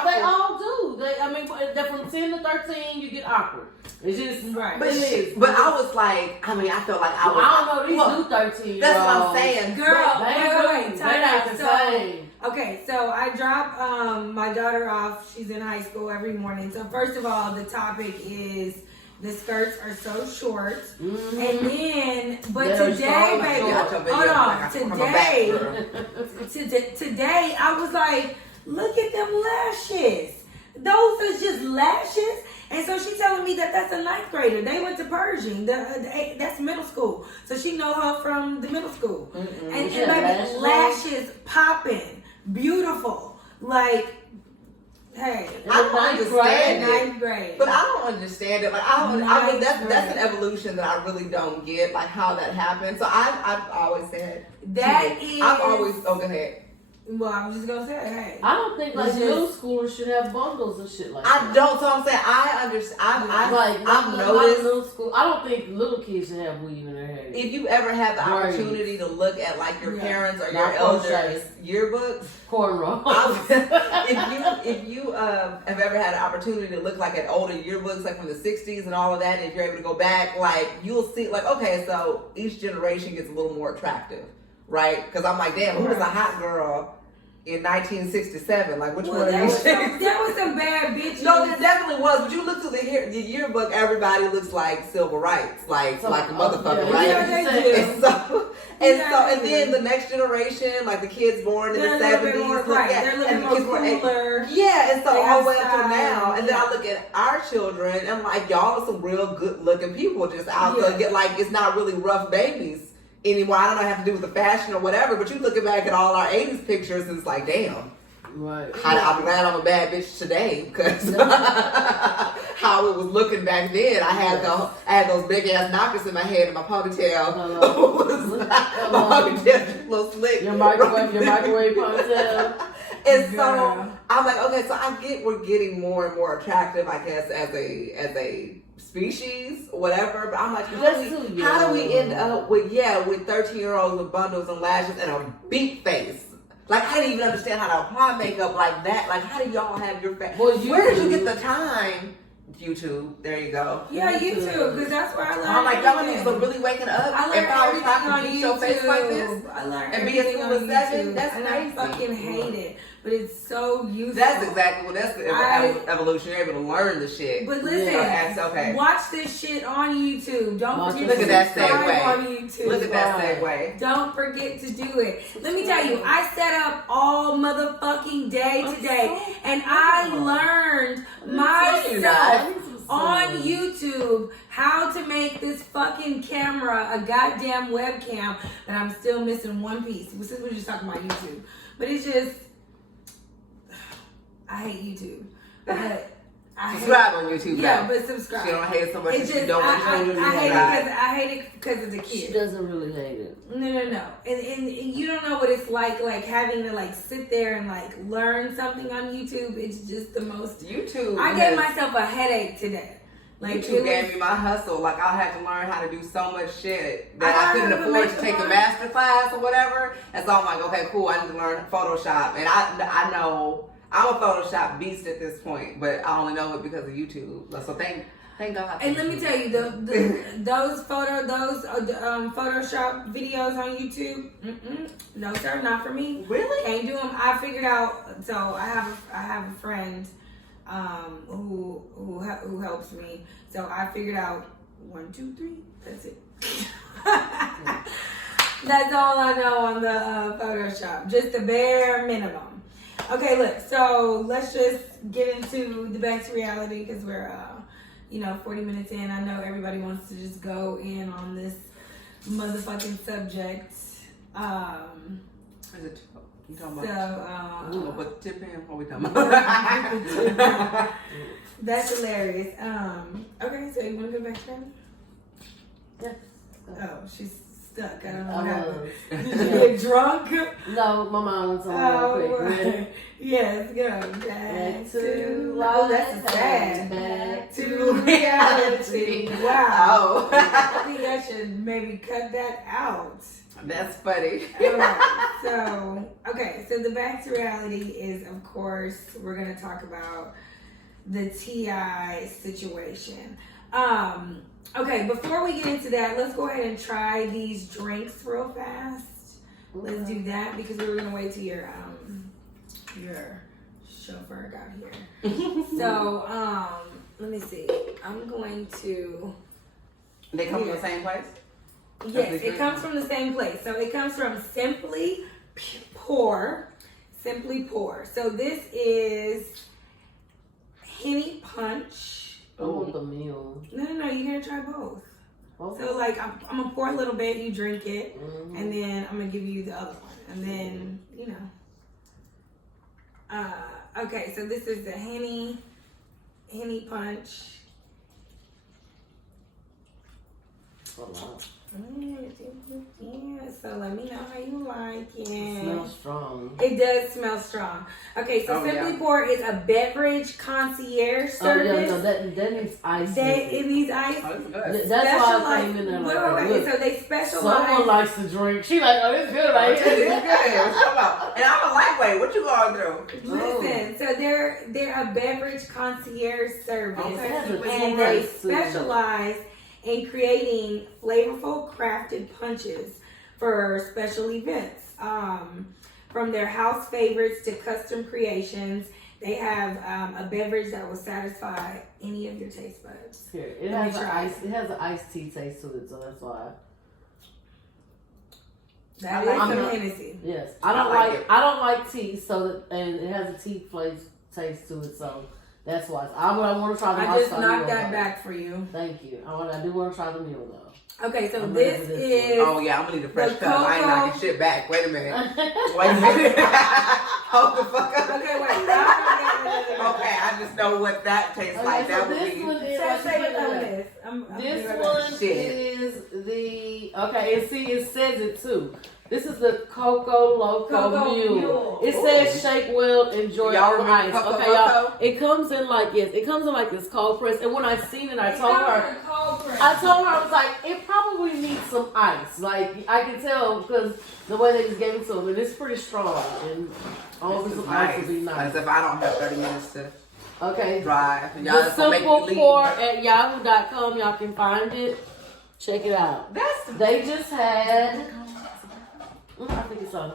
They all do. They're from 10 to 13. You get awkward. It's just right. But I was like, I mean, I felt like I was. I don't know these new 13. That's what I'm saying, girl. Wait, they're not the same. Okay, so I drop my daughter off. She's in high school every morning. So first of all, the topic is the skirts are so short. Mm-hmm. And then, but today, baby, hold on. Today, I was like, look at them lashes. Those are just lashes. And so she's telling me that that's a 9th grader. They went to Pershing. That's middle school. So she know her from the middle school. Mm-mm. And baby, lashes popping. Beautiful. Like, hey, I don't understand it. 9th grade. But I don't understand it. Like, I mean, that's an evolution that I really don't get, like how that happened. So I've always said that is. I've always. Oh, go ahead. Well, I was just gonna say, hey. I don't think like middle schoolers should have bundles and shit like that. I don't. So I'm saying I understand. I've noticed middle school. I don't think little kids should have weave in their hair. If you ever have the opportunity to look at like your parents or your elders' yearbooks, cornrows. if you have ever had an opportunity to look like at older yearbooks, like from the '60s and all of that, and if you're able to go back, like you'll see, like okay, so each generation gets a little more attractive. Right? Because I'm like, damn, who was a hot girl in 1967? Like, which one of these chicks? There was some bad bitches. No, there definitely was. But you look through the yearbook, everybody looks like civil rights, like a motherfucker, right? Yeah, they do. And then the next generation, like the kids born in the 70s, they're a little more cooler. Yeah, and so all the way up till now. And then I look at our children, and I'm like, y'all are some real good-looking people just out there. Get like, it's not really rough babies anymore. I don't know, have to do with the fashion or whatever, but you looking back at all our 80s pictures and it's like, damn. Right. I'm glad I'm a bad bitch today because how it was looking back then. I had those big ass knockers in my head and my ponytail. My ponytail just a little slick. Your microwave ponytail. And so I'm like, okay, so I get we're getting more and more attractive, I guess, as a species, whatever. But I'm like, how do we end up with 13-year-olds with bundles and lashes and a beat face? Like, I didn't even understand how to apply makeup like that. Like, how do y'all have your face? Well, where did you get the time? YouTube. There you go. Yeah, YouTube, because that's where I learned. I'm like, y'all niggas are really waking up. If I was talking to beat your face like this, I learned and be a school of 7, that's and crazy. I fucking hate it. But it's so useful. That's exactly what that's the evolution. You're able to learn the shit. But listen, watch this shit on YouTube. Don't forget to subscribe on YouTube. Look at that segue. Don't forget to do it. Let me tell you, I set up all motherfucking day today, and I learned myself on YouTube how to make this fucking camera a goddamn webcam, but I'm still missing one piece. Since we're just talking about YouTube, but it's just. I hate YouTube. But subscribe on YouTube. Yeah, but subscribe. She don't hate it so much. It's just, don't I hate it because of the kids. She doesn't really hate it. No. And you don't know what it's like having to like sit there and like learn something on YouTube. It's just the most. YouTube. I gave myself a headache today. Like YouTube gave me my hustle. Like I had to learn how to do so much shit that I couldn't afford to take a master class or whatever. And so I'm like, okay, cool. I need to learn Photoshop, and I know. I'm a Photoshop beast at this point, but I only know it because of YouTube. So thank God. And let me tell you, those Photoshop videos on YouTube, no sir, not for me. Really? Can't do them. I figured out. So I have a friend who helps me. So I figured out 1, 2, 3. That's it. That's all I know on the Photoshop. Just the bare minimum. Okay, look. So let's just get into the back to reality because we're 40 minutes in. I know everybody wants to just go in on this motherfucking subject. Is it? You talking about? So, we gonna put the tip in. What we talking about? That's hilarious. Okay, so you want to go back to that? Yes. Oh, she's stuck. I don't know what happened. Did you get drunk? No, my mom was on real quick. Yes, go. Back to life. Oh, that's sad. Back to reality. Wow. Oh. I think I should maybe cut that out. That's funny. Alright, so the back to reality is, of course, we're gonna talk about the T.I. situation. Okay, before we get into that, let's go ahead and try these drinks real fast. Let's do that because we were gonna wait till your chauffeur got here. So let me see. I'm going to. They come from the same place? Yes, it comes from the same place. So it comes from Simply Pour. Simply Pour. So this is Henny Punch. Oh, the meal. No, you're gonna try both. Okay. So like I'm gonna pour a little bit, you drink it, and then I'm gonna give you the other one, and then okay. So this is the Henny Punch. Oh, wow. Yeah, so let me know how you like it. It smells strong. It does smell strong. Okay, so Simply Pour is a beverage concierge service. Oh, yeah, no, that needs ice. It needs ice. Oh, that's good. That's why I came in there like, wait. So they specialize. Someone likes to drink. She like, oh, it's good right It's here. good. What's up about? And I'm a lightweight. What you going through? Listen, so they're a beverage concierge service, Okay. and they specialize in creating flavorful crafted punches for special events. From their house favorites to custom creations, they have a beverage that will satisfy any of your taste buds. Here, it has an iced tea taste to it, so that's why. That is some Hennessy. Yes, I don't like tea, and it has a tea taste to it, so that's why. I want to try the. I just knocked that back for you. Thank you. I do want to try the meal though. Okay, so this is. Oh yeah, I'm gonna need a fresh cup. I ain't knocking shit back. Wait a minute. Hold the fuck up. Okay, wait. Okay, I just know what that tastes like. That would be. This one is the it says it too. This is the Coco Loco Mule. It says shake well, enjoy y'all on ice. Okay, y'all. It comes in like this cold press. And when I seen it, I told her I was like, it probably needs some ice. Like I can tell because the way they just gave it to them, and it's pretty strong. And all some ice would be nice. As if I don't have 30 minutes to. Okay. Drive. The Simple Pour at yahoo.com. Y'all can find it. Check it out. They just had. I think it's on.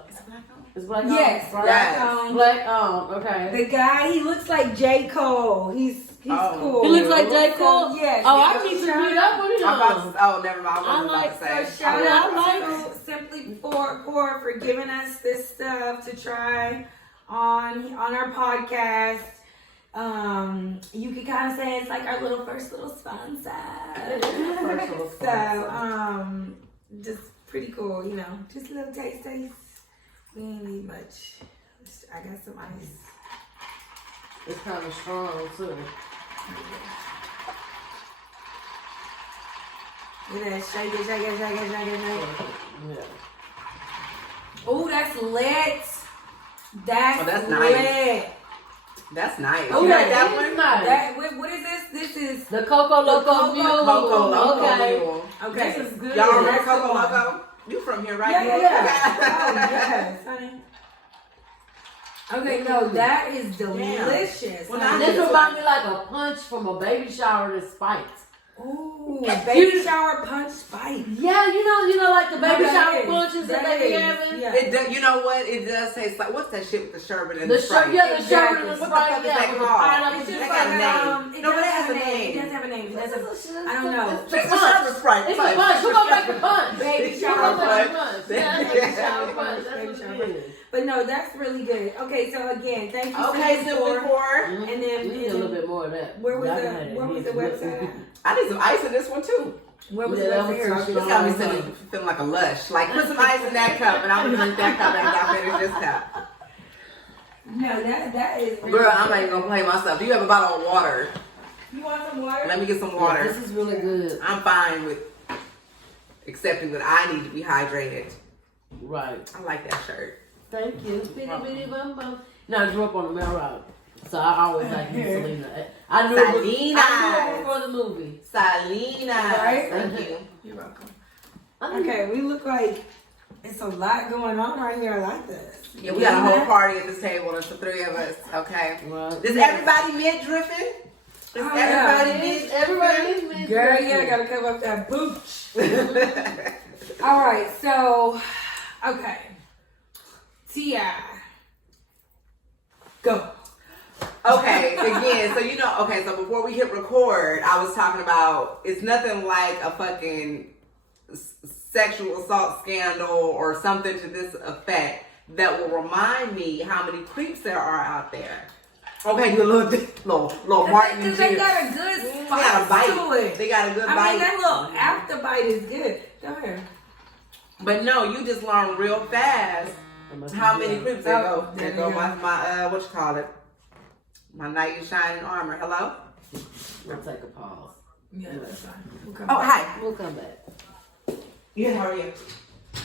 It's black on. Yes, black on. Black on. Okay. The guy, he looks like J. Cole. He's cool. He looks like J. Cole. Yes. Oh, I need to meet up with him. Never mind. I was about to say. Shout out to Simply Pour for giving us this stuff to try on our podcast. You could kind of say it's like our first little sponsor. So, just pretty cool, just a little taste. We ain't need much. I got some ice. It's kind of strong too. Look at that, shake it. Yeah. Oh, that's lit. That's lit. Nice. That's nice. Oh, that one? Nice. What is this? This is the Coco Loco Mule. Coco Loco Okay. Mule. Okay. This is good. Y'all remember Coco Loco? You from here, right? Yeah. Oh, yes, honey. Okay, no, that is delicious. Well, this reminds me like a punch from a baby shower that's spiked. Ooh, a baby shower punch spike. Yeah, you know, like the baby shower punches that they be having. Yeah. know what? It does taste like, what's that shit with the sherbet and The the Sprite? sherbet and the Sprite. What the fuck is that called? It's That just got a like, name. No, but it has a name. It does have a name. I don't know. It's a sherbet Sprite. It's a punch. We're going to make a punch. Baby We're shower going to make a punch. punch. Yeah, baby shower punch. That's Baby what shower it is. But no, that's really good. Okay, so again, thank you. Okay, Simply Pour. And then we need a little bit more of that. Where was the website at? I need some ice in this one too. Where was Yeah, the that was website? too It's got me feeling like a lush. Like, put some ice in that cup, and I'm gonna drink that cup after I finish this cup. No, that is. Really Girl, I'm not even gonna play myself. Do you have a bottle of water? You want some water? Let me get some water. This is really good. I'm fine with accepting that I need to be hydrated. Right. I like that shirt. Thank you. Bitty bitty bum bum. Now I grew up on the mail route, so I always like you, Selena. I knew it before the movie. Salina. Right? Thank you. You're welcome. Okay, we look like it's a lot going on right here. I like this. Yeah, we got a whole party at this table. It's the three of us. Okay. Right. Is everybody mid-dripping? Is everybody mid-dripping? Girl, yeah, I gotta cover up that pooch. All right, so okay, T.I. Go. Okay, again, so so before we hit record, I was talking about it's nothing like a fucking sexual assault scandal or something to this effect that will remind me how many creeps there are out there. Okay, you little Martin and Because they got a good spice to it. They got a good bite. I mean, that little after bite is good. Go ahead. But no, you just learn real fast how many creeps there go. There go my what you call it? My knight in shining armor. Hello? We'll take a pause. Yeah, that's fine. We'll come back. Hi. We'll come back. Yeah, how are you? She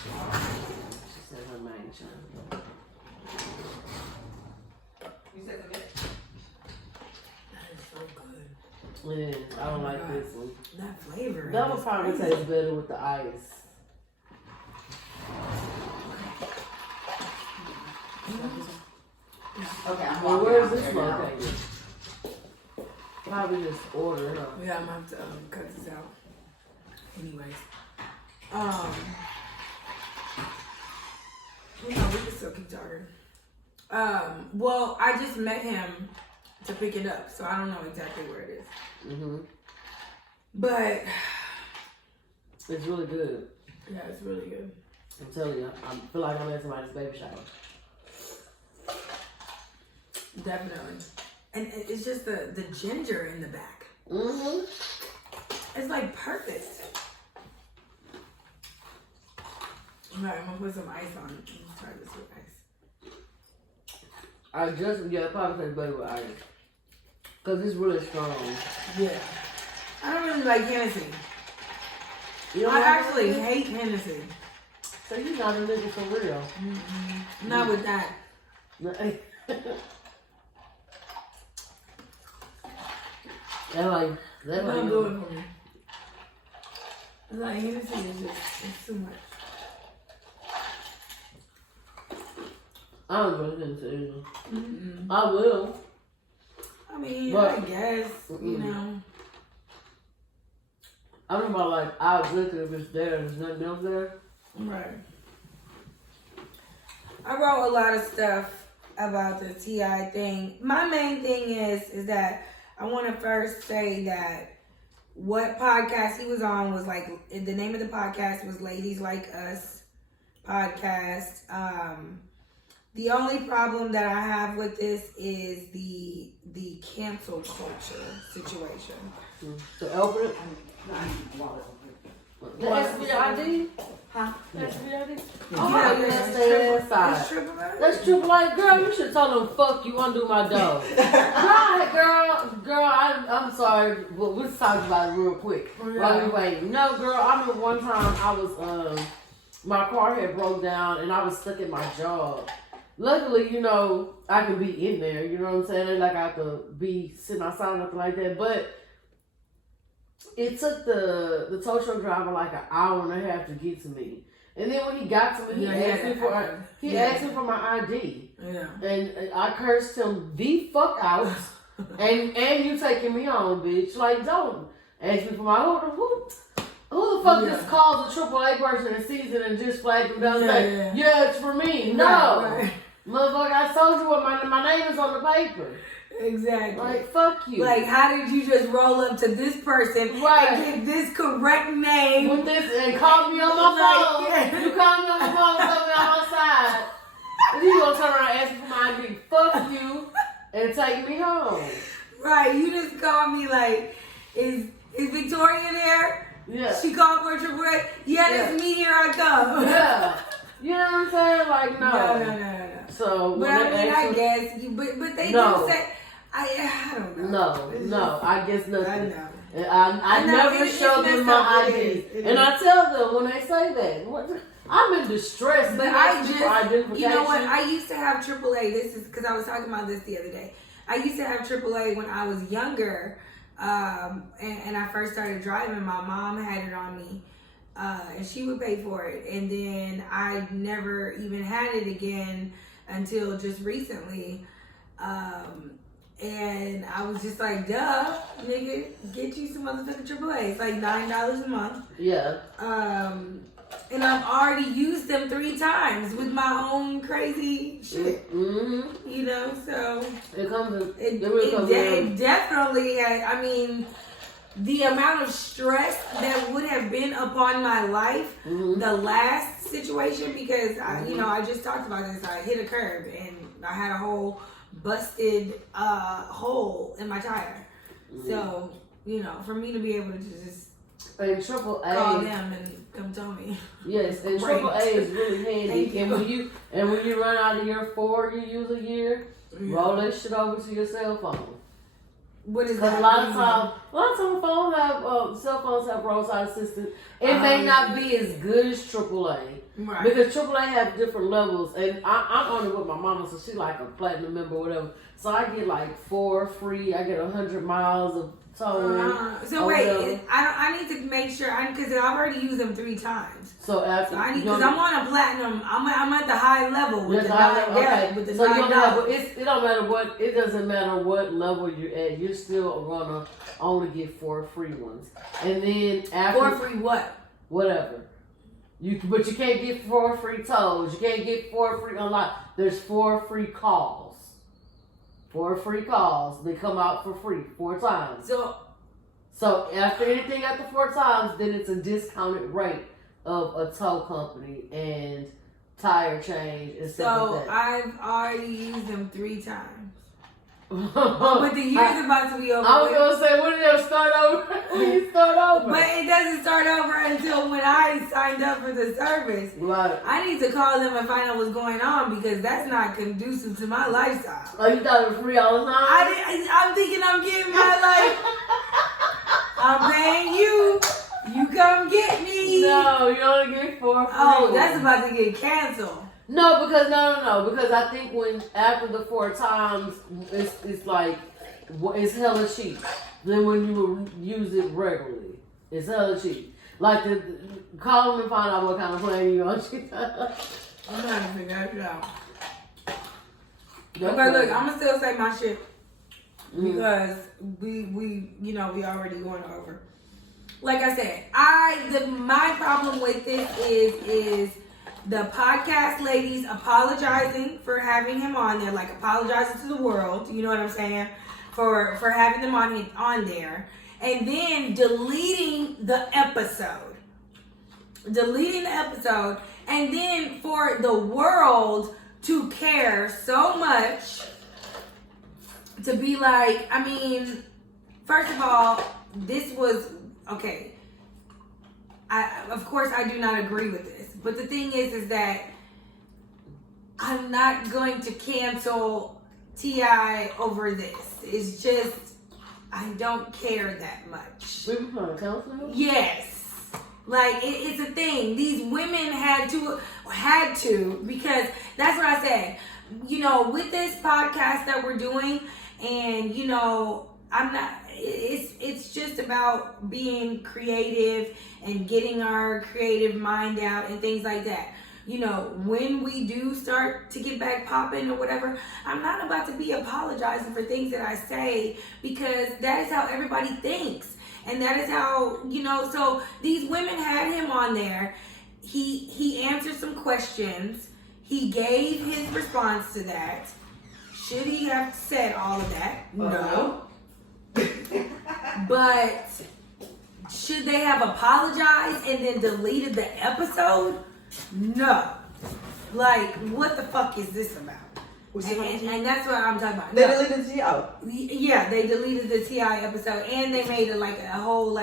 said her mind shine. You said something? That is so good. Yeah, I don't like this one. That flavor. That one probably tastes better with the ice. Okay, I'm Well, where's this located? Probably just order, huh? Yeah, I'm gonna have to cut this out. Anyways. We can still keep talking. Well, I just met him to pick it up, so I don't know exactly where it is. Mm-hmm. But it's really good. Yeah, it's really good. I'm telling you, I feel like I'm at somebody's baby shower. Definitely. And it's just the ginger in the back. Mm-hmm. It's like perfect. Alright, I'm gonna put some ice on it. Let's try this with ice. It probably tastes better with ice. Because it's really strong. Yeah. I don't really like Hennessy. I actually hate Hennessy. So you're not a nigga for real. Mm-hmm. Not with that. That don't do it for me. It's like Hennessy is just it's too much. I don't drink Hennessy. Mm-mm. I will. I mean, but, I guess, you know. I don't know, like, I'll drink it if it's there. There's nothing else there. Right. I wrote a lot of stuff about the T.I. thing. My main thing is that I want to first say that what podcast he was on was like, the name of the podcast was Ladies Like Us podcast. The only problem that I have with this is the cancel culture situation. So open it. The SVID? Huh? SVID? Oh, that's triple. That's triple. Like, girl, you should tell them, fuck you, undo my dog. Girl, I'm sorry, but we'll talk about it real quick. While we waiting. No, girl, I remember one time I was, my car had broke down and I was stuck at my job. Luckily, you know, I could be in there, you know what I'm saying? Like, I could be sitting outside or nothing like that, but it took the tow truck driver like an hour and a half to get to me. And then when he got to me, he asked me for my ID. Yeah. And I cursed him the fuck out. and you taking me on, bitch. Like, don't ask me for my order. Who the fuck just calls a AAA person and sees it and just flags them down and say, yeah, it's for me? No. Right. Motherfucker, I told you what my name is on the paper. Exactly. Like, fuck you. Like, how did you just roll up to this person and get this correct name with this and call me on my phone? Yeah. You call me on my phone, tell me on my side. And then you gonna turn around and ask me for my ID. Fuck you and take me home. Right, you just called me like, is Victoria there? Yeah. She called for AAA. Yeah, that's me. Here I come. Yeah. You know what I'm saying? Like, No. So, but I mean, I guess, but they do say, I don't know. No, I guess nothing. I know. I never show them my ID. And I tell them when they say that, I'm in distress. But I just, you know what? I used to have AAA. This is because I was talking about this the other day. I used to have AAA when I was younger, and I first started driving. My mom had it on me, and she would pay for it. And then I never even had it again until just recently. And I was just like, duh, nigga, get you some motherfucking AAA. It's like $9 a month. Yeah. And I've already used them 3 times with my own crazy shit. Mm-hmm. You know, so it comes. It definitely. I mean, the amount of stress that would have been upon my life, the last situation, because I just talked about this. I hit a curb and I had a whole busted hole in my tire. So for me to be able to just AAA call them and come tell me. Yes, and AAA is really handy. And when you run out of your 4 you use a year, roll that shit over to your cell phone. What is that? A lot of times cell phones have roadside assistance. It may not be as good as AAA. Right. Because AAA have different levels, and I'm only with my mama, so she like a platinum member or whatever. So I get like 4 free. I get 100 miles of towing. So wait, I need to make sure because I've already used them 3 times. So after because I'm on a platinum, I'm at the high level with the $9. With the so $9. It don't matter what. It doesn't matter what level you're at. You're still gonna only get 4 free ones, and then after 4 free what? Whatever. But you can't get 4 free tolls. You can't get 4 free unlock. There's 4 free calls. 4 free calls. They come out for free 4 times. So after anything after 4 times, then it's a discounted rate of a tow company and tire change and stuff like that. So I've already used them 3 times. But the year's about to be over. I was gonna say, when did it start over? When you start over? But it doesn't start over until when I signed up for the service. Right. I need to call them and find out what's going on because that's not conducive to my lifestyle. Oh, you thought it was free all the time? I'm thinking I'm getting my life. I'm paying you. You come get me. No, you only get 4 free. Oh, that's about to get canceled. No, because because I think when after the 4 times, it's like it's hella cheap. Then when you use it regularly, it's hella cheap. Like call them and find out what kind of plan you're on. I'm trying to figure it out. Okay, look, I'm gonna still say my shit because we already going over. Like I said, my problem with this is the podcast ladies apologizing for having him on there, like apologizing to the world, you know what I'm saying, for having them on there, and then deleting the episode, and then for the world to care so much to be like, I mean, first of all, this was okay. Of course, I do not agree with this. But the thing is that I'm not going to cancel T.I. over this. It's just, I don't care that much. We were playing counseling? Yes. Like, it's a thing. These women had to, because that's what I said. With this podcast that we're doing, and, I'm not, it's just about being creative and getting our creative mind out and things like that. When we do start to get back popping or whatever, I'm not about to be apologizing for things that I say because that is how everybody thinks. And that is how, so these women had him on there. He answered some questions. He gave his response to that. Should he have said all of that? No. But should they have apologized and then deleted the episode? No. Like, what the fuck is this about? And that's what I'm talking about. They deleted the T.I. Yeah, they deleted the T.I. episode and they made a whole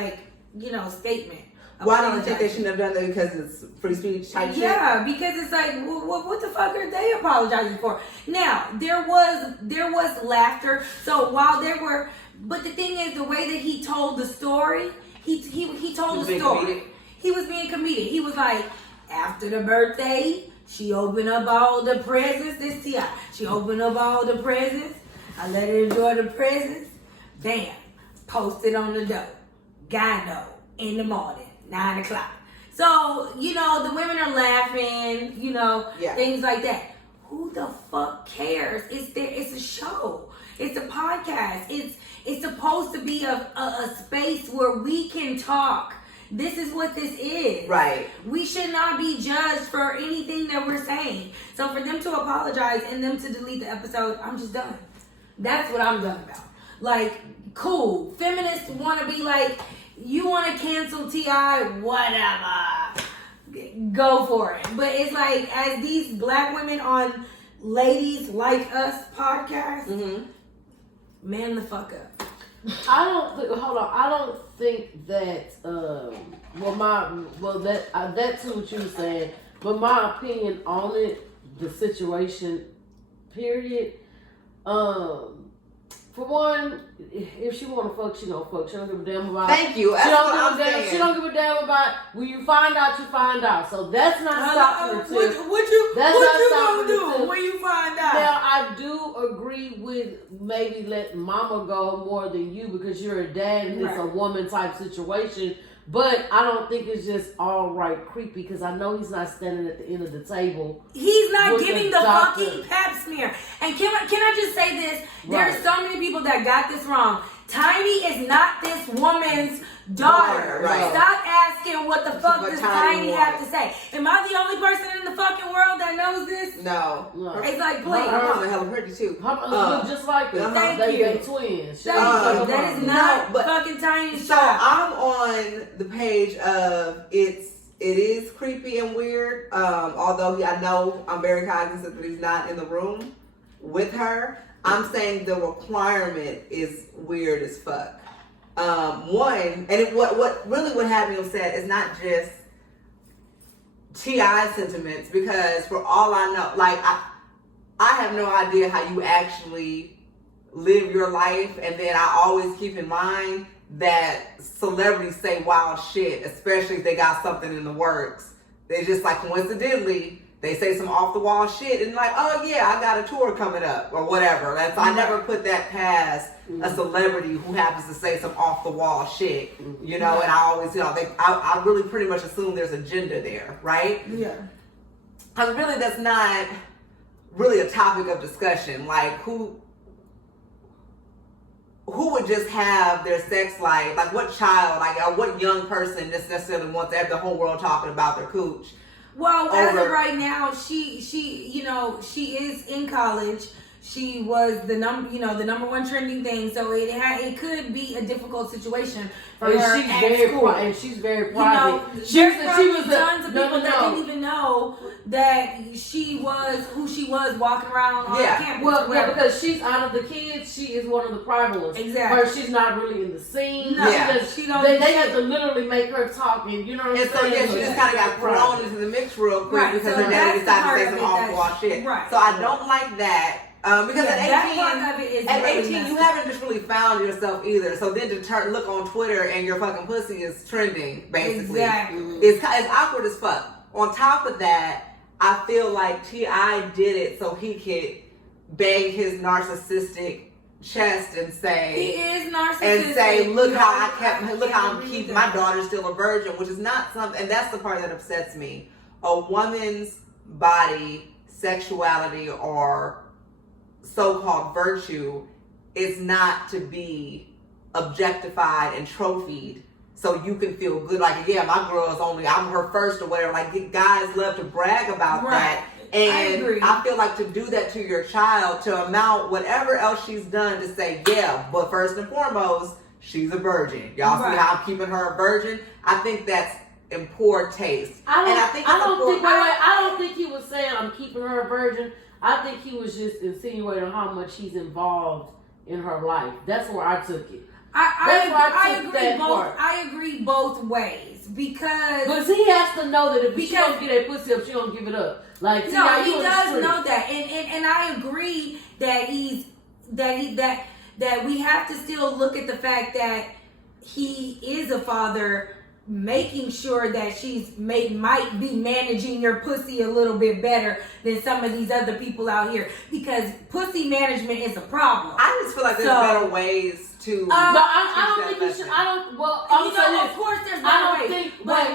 statement. Why do you think they shouldn't have done that? Because it's free speech type shit? Yeah, because it's like, what the fuck are they apologizing for? Now, there was laughter. So while there were, but the thing is, the way that he told the story, he told the story. Comedic. He was being comedic. He was like, after the birthday, she opened up all the presents. This T.I. She opened up all the presents. I let her enjoy the presents. Bam. Posted on the door. Gyno in the morning. 9 o'clock. So, the women are laughing, things like that. Who the fuck cares? It's a show. It's a podcast. It's supposed to be a space where we can talk. This is what this is. Right. We should not be judged for anything that we're saying. So for them to apologize and them to delete the episode, I'm just done. That's what I'm done about. Like, cool. Feminists want to be like, you want to cancel T.I., whatever. Go for it. But it's like, as these black women on Ladies Like Us podcast, man the fuck up. I don't think that, that's what you were saying, but my opinion on it, the situation, period, for one, if she want to fuck, she gonna fuck. She don't give a damn about. Thank you. She don't give a damn about. When you find out, you find out. So that's not stopping her. What you gonna do when you find out? Now I do agree with maybe let mama go more than you because you're a dad and it's a woman type situation. But I don't think it's just all right creepy because I know he's not standing at the end of the table. He's not giving the fucking pap smear. And can I just say this? There's so many people that got this wrong. Tiny is not this woman's daughter. Right. Stop asking what the fuck does Tiny have to say. Am I the only person in the fucking world that knows this? No. It's like, please. Her mama hella pretty too. Her mama look just like her. Thank you. They twins. That is not fucking Tiny's So child. I'm on the page of it is creepy and weird. Although I know I'm very cognizant that he's not in the room with her. I'm saying the requirement is weird as fuck. What had me upset is not just T.I. sentiments, because for all I know, like I have no idea how you actually live your life, and then I always keep in mind that celebrities say wild shit, especially if they got something in the works. They just like coincidentally they say some off the wall shit and like, oh yeah, I got a tour coming up or whatever. I never put that past a celebrity who happens to say some off the wall shit, and I always, I really pretty much assume there's agenda there, right? Yeah. Because really that's not really a topic of discussion. Like who would just have their sex life, like what child, like what young person just necessarily wants to have the whole world talking about their cooch? Well, as of right now, she is in college. She was the number one trending thing. So it could be a difficult situation for her at school. And she's very private. There's probably tons of people that didn't even know that she was who she was walking around on campus. Well, yeah, because she's out of the kids, she is one of the private. Exactly. Where she's not really in the scene. No, she don't. They have to literally make her talk, and you know what I'm saying. And so she just kind of got thrown into the mix real quick because her daddy decided to say some off-the-wall shit. Right. So I don't like that. Because at 18, you haven't just really found yourself either. So then to look on Twitter and your fucking pussy is trending, basically. Exactly. It's awkward as fuck. On top of that, I feel like T.I. did it so he could bang his narcissistic chest and say he is narcissistic and say, look how I'm keeping my daughter still a virgin, which is not something. And that's the part that upsets me. A woman's body, sexuality, or so-called virtue is not to be objectified and trophied so you can feel good. Like, yeah, my girl is I'm her first or whatever. Like, guys love to brag about that. And I feel like to do that to your child, to amount whatever else she's done, to say, yeah, but first and foremost, she's a virgin. Y'all see how I'm keeping her a virgin? I think that's in poor taste. I don't think he was saying I'm keeping her a virgin. I think he was just insinuating how much he's involved in her life. That's where I took it. I agree both ways because. But he has to know that if she don't get that pussy up, she don't give it up. Like, no, he does know that, and I agree that that we have to still look at the fact that he is a father, making sure that might be managing your pussy a little bit better than some of these other people out here, because pussy management is a problem. I just feel like there's better ways to. No, I don't think you should. I don't. Well, of course there's better ways, but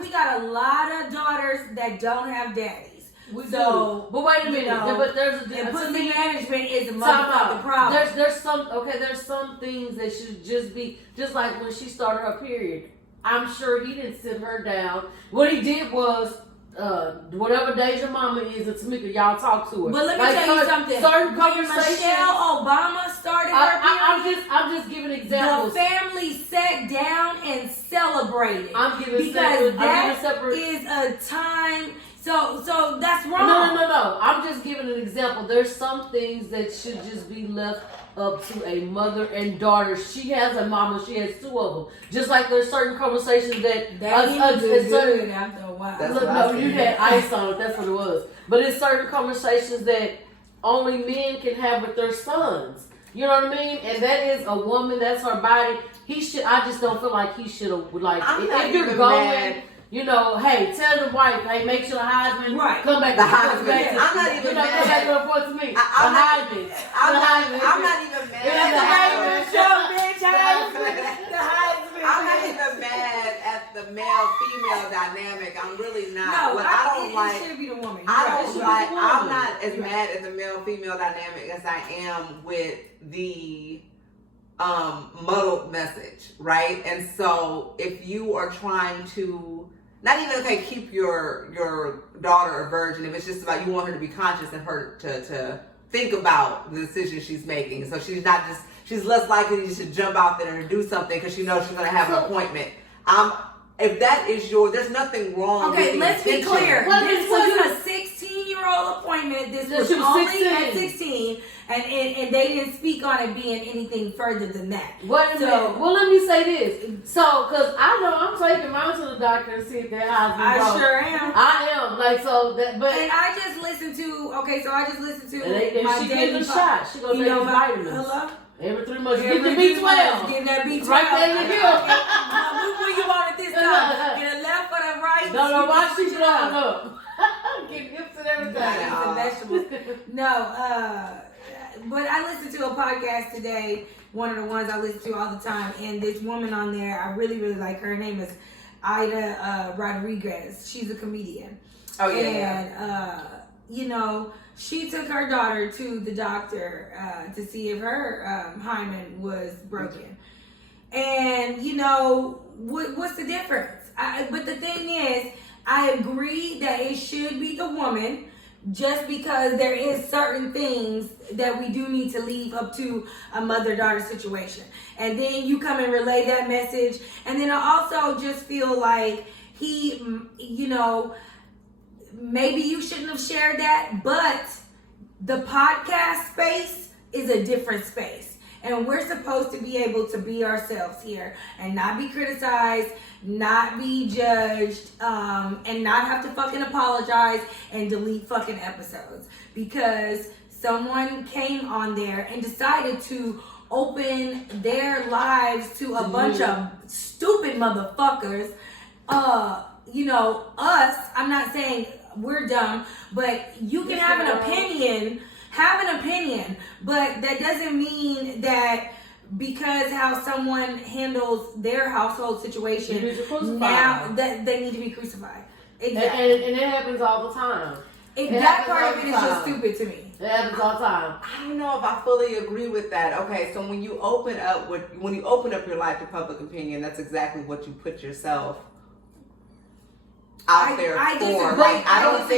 we got a lot of daughters that don't have daddies. But wait a minute. But there's pussy management is a motherfucking problem. There's some things that should just be just like when she started her period. I'm sure he didn't sit her down. What he did was whatever days your mama is, and Tamika, y'all talk to her. But let me tell you something. Certain conversations. Michelle Obama started her period. I'm just giving examples. The family sat down and celebrated. I'm giving because that is a time. So that's wrong. No. I'm just giving an example. There's some things that should just be left up to a mother and daughter. She has a mama. She has two of them. Just like there's certain conversations that good after a while. You had ice on it. That's what it was. But it's certain conversations that only men can have with their sons. You know what I mean? And that is a woman. That's her body. I just don't feel like he should have. Like, if you're going. Mad. You know, hey, tell the wife, hey, make sure the Heisman come back. The Heisman. I'm not even mad. Come back and report to me. I'm not even mad. I'm not even mad at the male-female dynamic. I'm really not. But it should be the woman. I'm not as mad at the male-female dynamic as I am with the muddled message, right? And so if you are trying to not even keep your daughter a virgin, if it's just about you want her to be conscious and her to think about the decision she's making, so she's less likely to just jump out there and do something because she knows she's going to have an appointment. If that is there's nothing wrong. Okay, let's be clear. This was a 16-year-old appointment. This was only at 16, and they didn't speak on it being anything further than that. Wait a minute. Well, let me say this. So, because I know I'm taking mine to the doctor and see if that Heisman. I sure am. I am. And I just listened to. And my she getting the shot. She gonna take vitamins. Hello. Every 3 months, get the B12. Get that B12. Right there you go. Where you want it this time? Get a left or the right? No, why she blowing up? Get hips and everything. And vegetables. No, but I listened to a podcast today, one of the ones I listen to all the time, and this woman on there, I really, really like her. Her name is Ida Rodriguez. She's a comedian. Oh, yeah. And, she took her daughter to the doctor to see if her hymen was broken. And, what's the difference? But the thing is, I agree that it should be the woman, just because there is certain things that we do need to leave up to a mother-daughter situation. And then you come and relay that message. And then I also just feel like he, maybe you shouldn't have shared that, but the podcast space is a different space. And we're supposed to be able to be ourselves here and not be criticized, not be judged, and not have to fucking apologize and delete fucking episodes. Because someone came on there and decided to open their lives to a bunch of stupid motherfuckers. Us, I'm not saying we're dumb, but you can have an opinion, but that doesn't mean that because how someone handles their household situation, now that they need to be crucified. Exactly. And it happens all the time. That part of it is just stupid to me. It happens all the time. I don't know if I fully agree with that. Okay, so when you open up your life to public opinion, that's exactly what you put yourself out there for. Like, I don't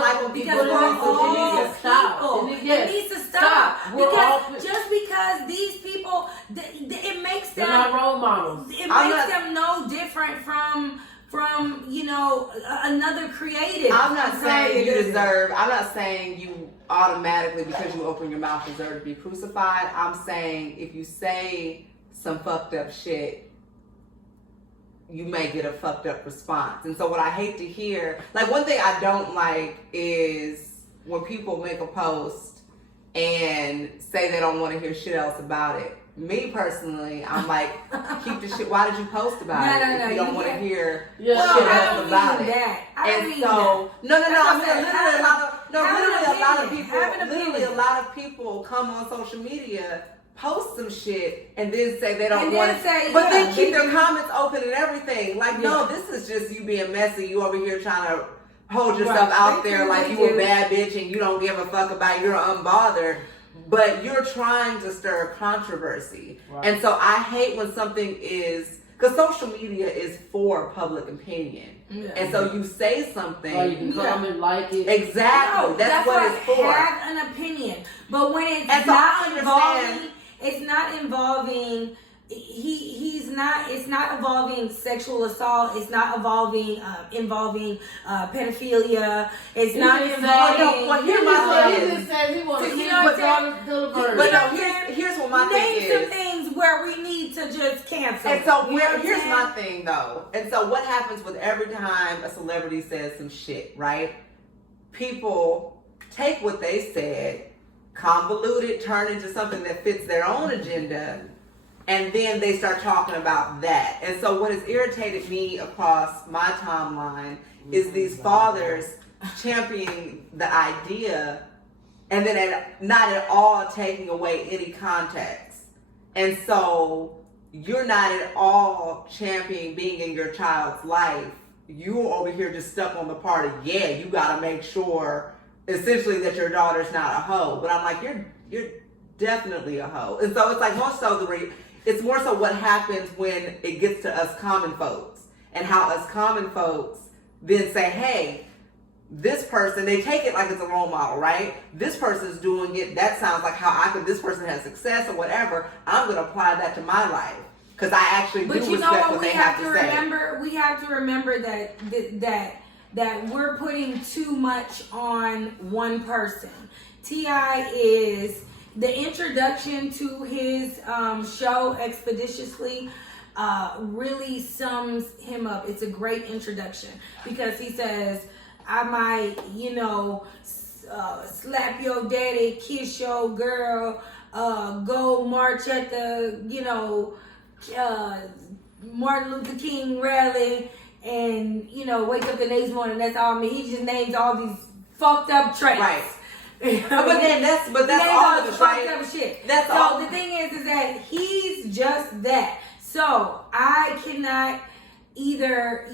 like when people go on social media. Stop. It needs to stop. Because just because these people, it makes them. They're not role models. It makes them no different from another creative. I'm not saying you deserve. I'm not saying you automatically, because you open your mouth, deserve to be crucified. I'm saying if you say some fucked up shit, you may get a fucked up response. And so what I hate to hear, like, one thing I don't like is when people make a post and say they don't want to hear shit else about it. Me personally, I'm like, keep the shit. Why did you post about it if you don't want to hear shit else about it? And so, literally a lot of people come on social media, post some shit, and then say they don't want it, but then keep their comments open and everything. Like, no, this is just you being messy. You over here trying to hold yourself out there like you a bad bitch and you don't give a fuck about it. You're unbothered. But you're trying to stir controversy. Right. And so I hate when something is, because social media is for public opinion. Yeah. And so you say something. Or you can comment, like it. Exactly. No, that's what it's for. Have an opinion. But when it's not involving, it's not involving sexual assault. It's not involving pedophilia. It's not involving. Well, here's my thing. He just says he wants to here's what my thing is. Name some things where we need to just cancel. And so here's my thing though. And so what happens with every time a celebrity says some shit, right? People take what they said, convolute it, turn into something that fits their own agenda, and then they start talking about that. And so what has irritated me across my timeline is these fathers championing the idea and then not at all taking away any context. And so you're not at all championing being in your child's life. You're over here just stuck on the part of, you gotta make sure essentially that your daughter's not a hoe. But I'm like, you're definitely a hoe. And so it's like it's more so what happens when it gets to us common folks, and how us common folks then say, hey, this person, they take it like it's a role model, right? This person's doing it. That sounds like this person has success or whatever. I'm going to apply that to my life because I actually do respect what they have to say. We have to remember that we're putting too much on one person. T.I. is... The introduction to his show, Expeditiously, really sums him up. It's a great introduction because he says, I might, slap your daddy, kiss your girl, go march at the, Martin Luther King rally, and, wake up the next morning. That's all I mean. He just names all these fucked up traits. Right. But that's all of it, right? Shit. That's all. So the thing is that he's just that. So I cannot either,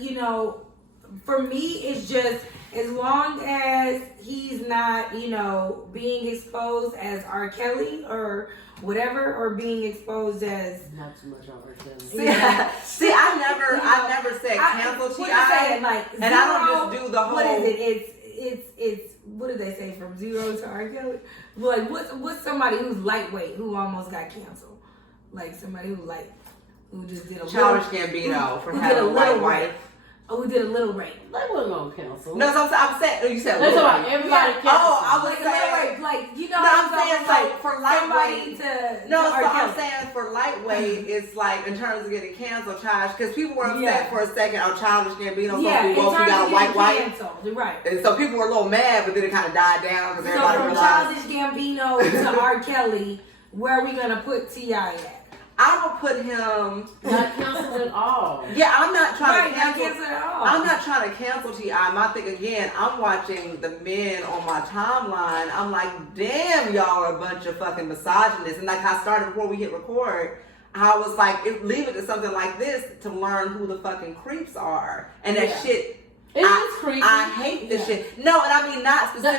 for me, it's just as long as he's not, being exposed as R. Kelly or whatever, or being exposed as not too much on R. Kelly. See, I never said cancel T.I. And I don't just do the whole. What is it? It's what do they say, from zero to R. Kelly? Like what's somebody who's lightweight who almost got canceled? Like somebody who just did a Childish Gambino from having a white wife. Oh, we did a little rape. They wasn't gonna cancel. No, so I'm saying you said little rape. Everybody cancel. Oh, I was saying I'm saying like for lightweight. I'm to saying for lightweight, it's like in terms of getting canceled, Childish, because people were upset for a second. Oh, Childish Gambino, so we got a white wife. Right. And so people were a little mad, but then it kind of died down because everybody from realized. Childish Gambino to R. Kelly, where are we gonna put T.I. at? I will put him not canceled at all. Yeah, I'm not trying to cancel at all. I'm not trying to cancel T.I. My thing again, I'm watching the men on my timeline. I'm like, damn, y'all are a bunch of fucking misogynists. And like I started before we hit record, I was like, leave it to something like this to learn who the fucking creeps are. And that shit. It is creepy. I hate this shit. No, and I mean not specifically.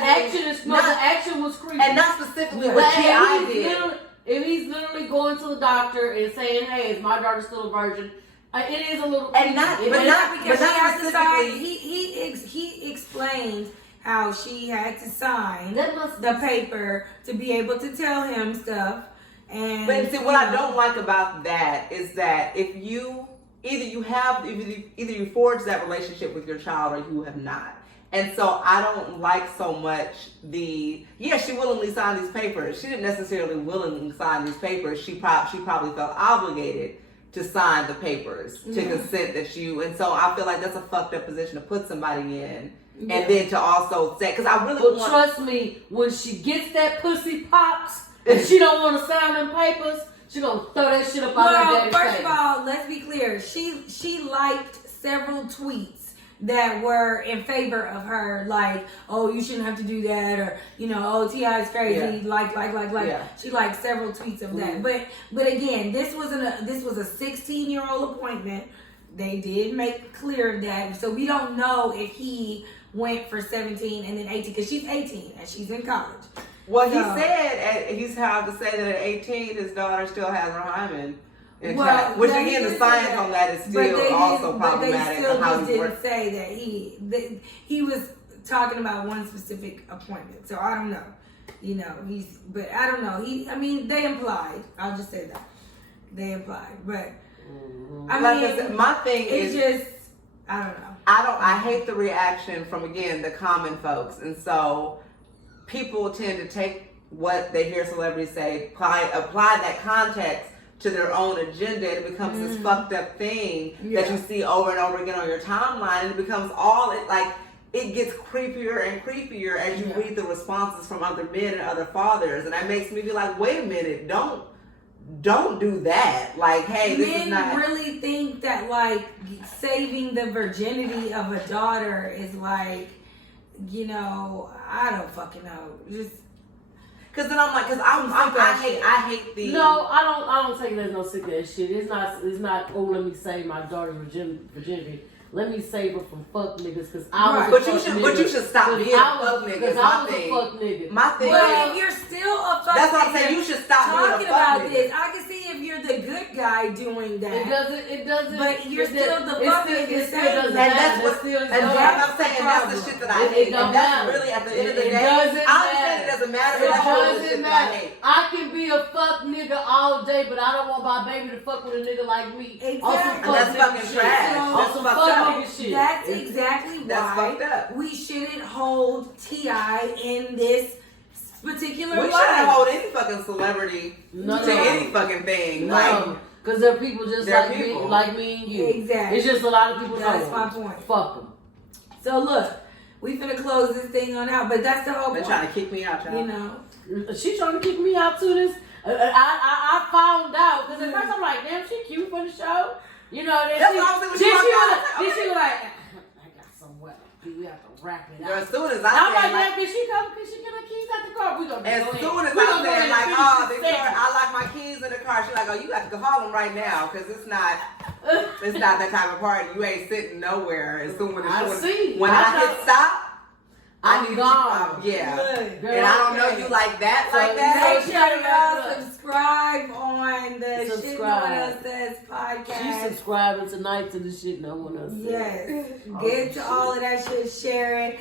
The action was creepy. And not specifically what T.I. did. If he's literally going to the doctor and saying, "Hey, is my daughter still a virgin?" It is a little creepy. And not because she has to sign. He explained how she had to sign the paper to be able to tell him stuff. But see, what I don't like about that is that if you either you forge that relationship with your child or you have not. And so I don't like so much she willingly signed these papers. She didn't necessarily willingly sign these papers. She probably felt obligated to sign the papers to consent and so I feel like that's a fucked up position to put somebody in. Yeah. And then to also say, because I really trust me, when she gets that pussy pops and she don't want to sign them papers, she gonna throw that shit up on her daddy's first of all, let's be clear. She liked several tweets that were in favor of her, like, oh, you shouldn't have to do that, or, oh, T.I. is crazy, Yeah. She liked several tweets of that. But again, this was a 16-year-old appointment. They did make clear that, so we don't know if he went for 17 and then 18, because she's 18 and she's in college. Well, he said he's had to say that at 18 his daughter still has her Heisman. Which again, the science on that is still also problematic. But they still just didn't say that he was talking about one specific appointment. So I don't know. But I don't know. They implied. I'll just say that. They implied. But my thing is just, I don't know. I hate the reaction from, again, the common folks. And so people tend to take what they hear celebrities say, apply that context to their own agenda, and it becomes this fucked up thing that you see over and over again on your timeline, and it becomes it gets creepier and creepier as you read the responses from other men and other fathers, and that makes me be like, wait a minute, don't do that. Like, hey, this is not. Men really think that saving the virginity of a daughter is I don't fucking know, just. Cause then I'm like, I hate the. No, I don't take it as no sick ass shit. It's not. Oh, let me save my daughter's virginity. Let me save her from fuck niggas, cause I was. But you should stop being a fuck nigga. Because I was a fuck nigga. My thing. Well, if you're still a fuck nigga, that's what I'm saying. You should stop talking being a fuck about nigga. this. I can see if you're the good guy doing that. It doesn't. But you're still the fuck nigga. And that's what I'm saying. That's the shit that I hate. And that's really, at the end of the day, I understand it doesn't matter. It doesn't matter. I can be a fuck nigga all day, but I don't want my baby to fuck with a nigga like me. Exactly. And that's fucking trash. That's fucked up. That's exactly why we shouldn't hold T.I. in this particular light. We shouldn't hold any fucking celebrity to any fucking thing. No. Because there are people just like me and you. Exactly. It's just a lot of people. That's my point. Fuck them. So look, we finna close this thing on out, but that's the whole point. They're trying to kick me out, y'all. She's trying to kick me out too. This I found out because at first I'm like, damn, she cute for the show. That's what I was saying. She was like, I got somewhere. We have to wrap it out. As soon as I'm like, damn, can she come? Can she get her keys out the car? We gonna as go soon ahead. as I said, like, oh, Victoria, I like my keys in the car. She's like, oh, you have to call them right now because it's not that type of party. You ain't sitting nowhere. As soon as when I hit stop. I need gone. You. Yeah. Girl, and I don't know you like that. Make sure y'all subscribe on the Shit No One Else Says podcast. She's subscribing tonight to the Shit No One Else Says. Yes. Get to all of that shit, share it.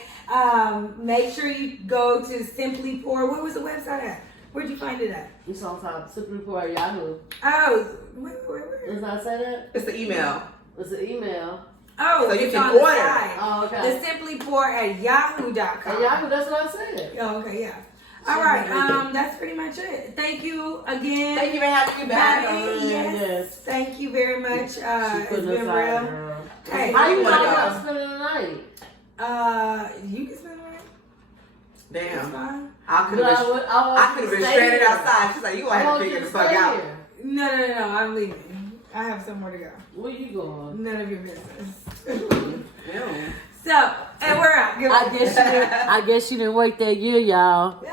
Make sure you go to Simply Pour. What was the website at? Where'd you find it at? It's on top. Simply Pour at Yahoo. Oh, where? Does not say that? It's the email. It's an email. Oh, so you it's can on order. The side. Oh, okay. The Simply Pour at yahoo.com. At Yahoo, that's what I said. Oh, okay, yeah. All right, that's pretty much it. Thank you again. Thank you for having me back. Yes. Thank you very much. It's been real. Girl. Hey, how you know I'm spending the night? You can spend the night. Damn. I could have been stranded outside. She's like, you gonna have to figure the fuck out. No, I'm leaving. I have somewhere to go. Where you going? None of your business. Yeah. So, and we're out. I guess she didn't wait that year, y'all.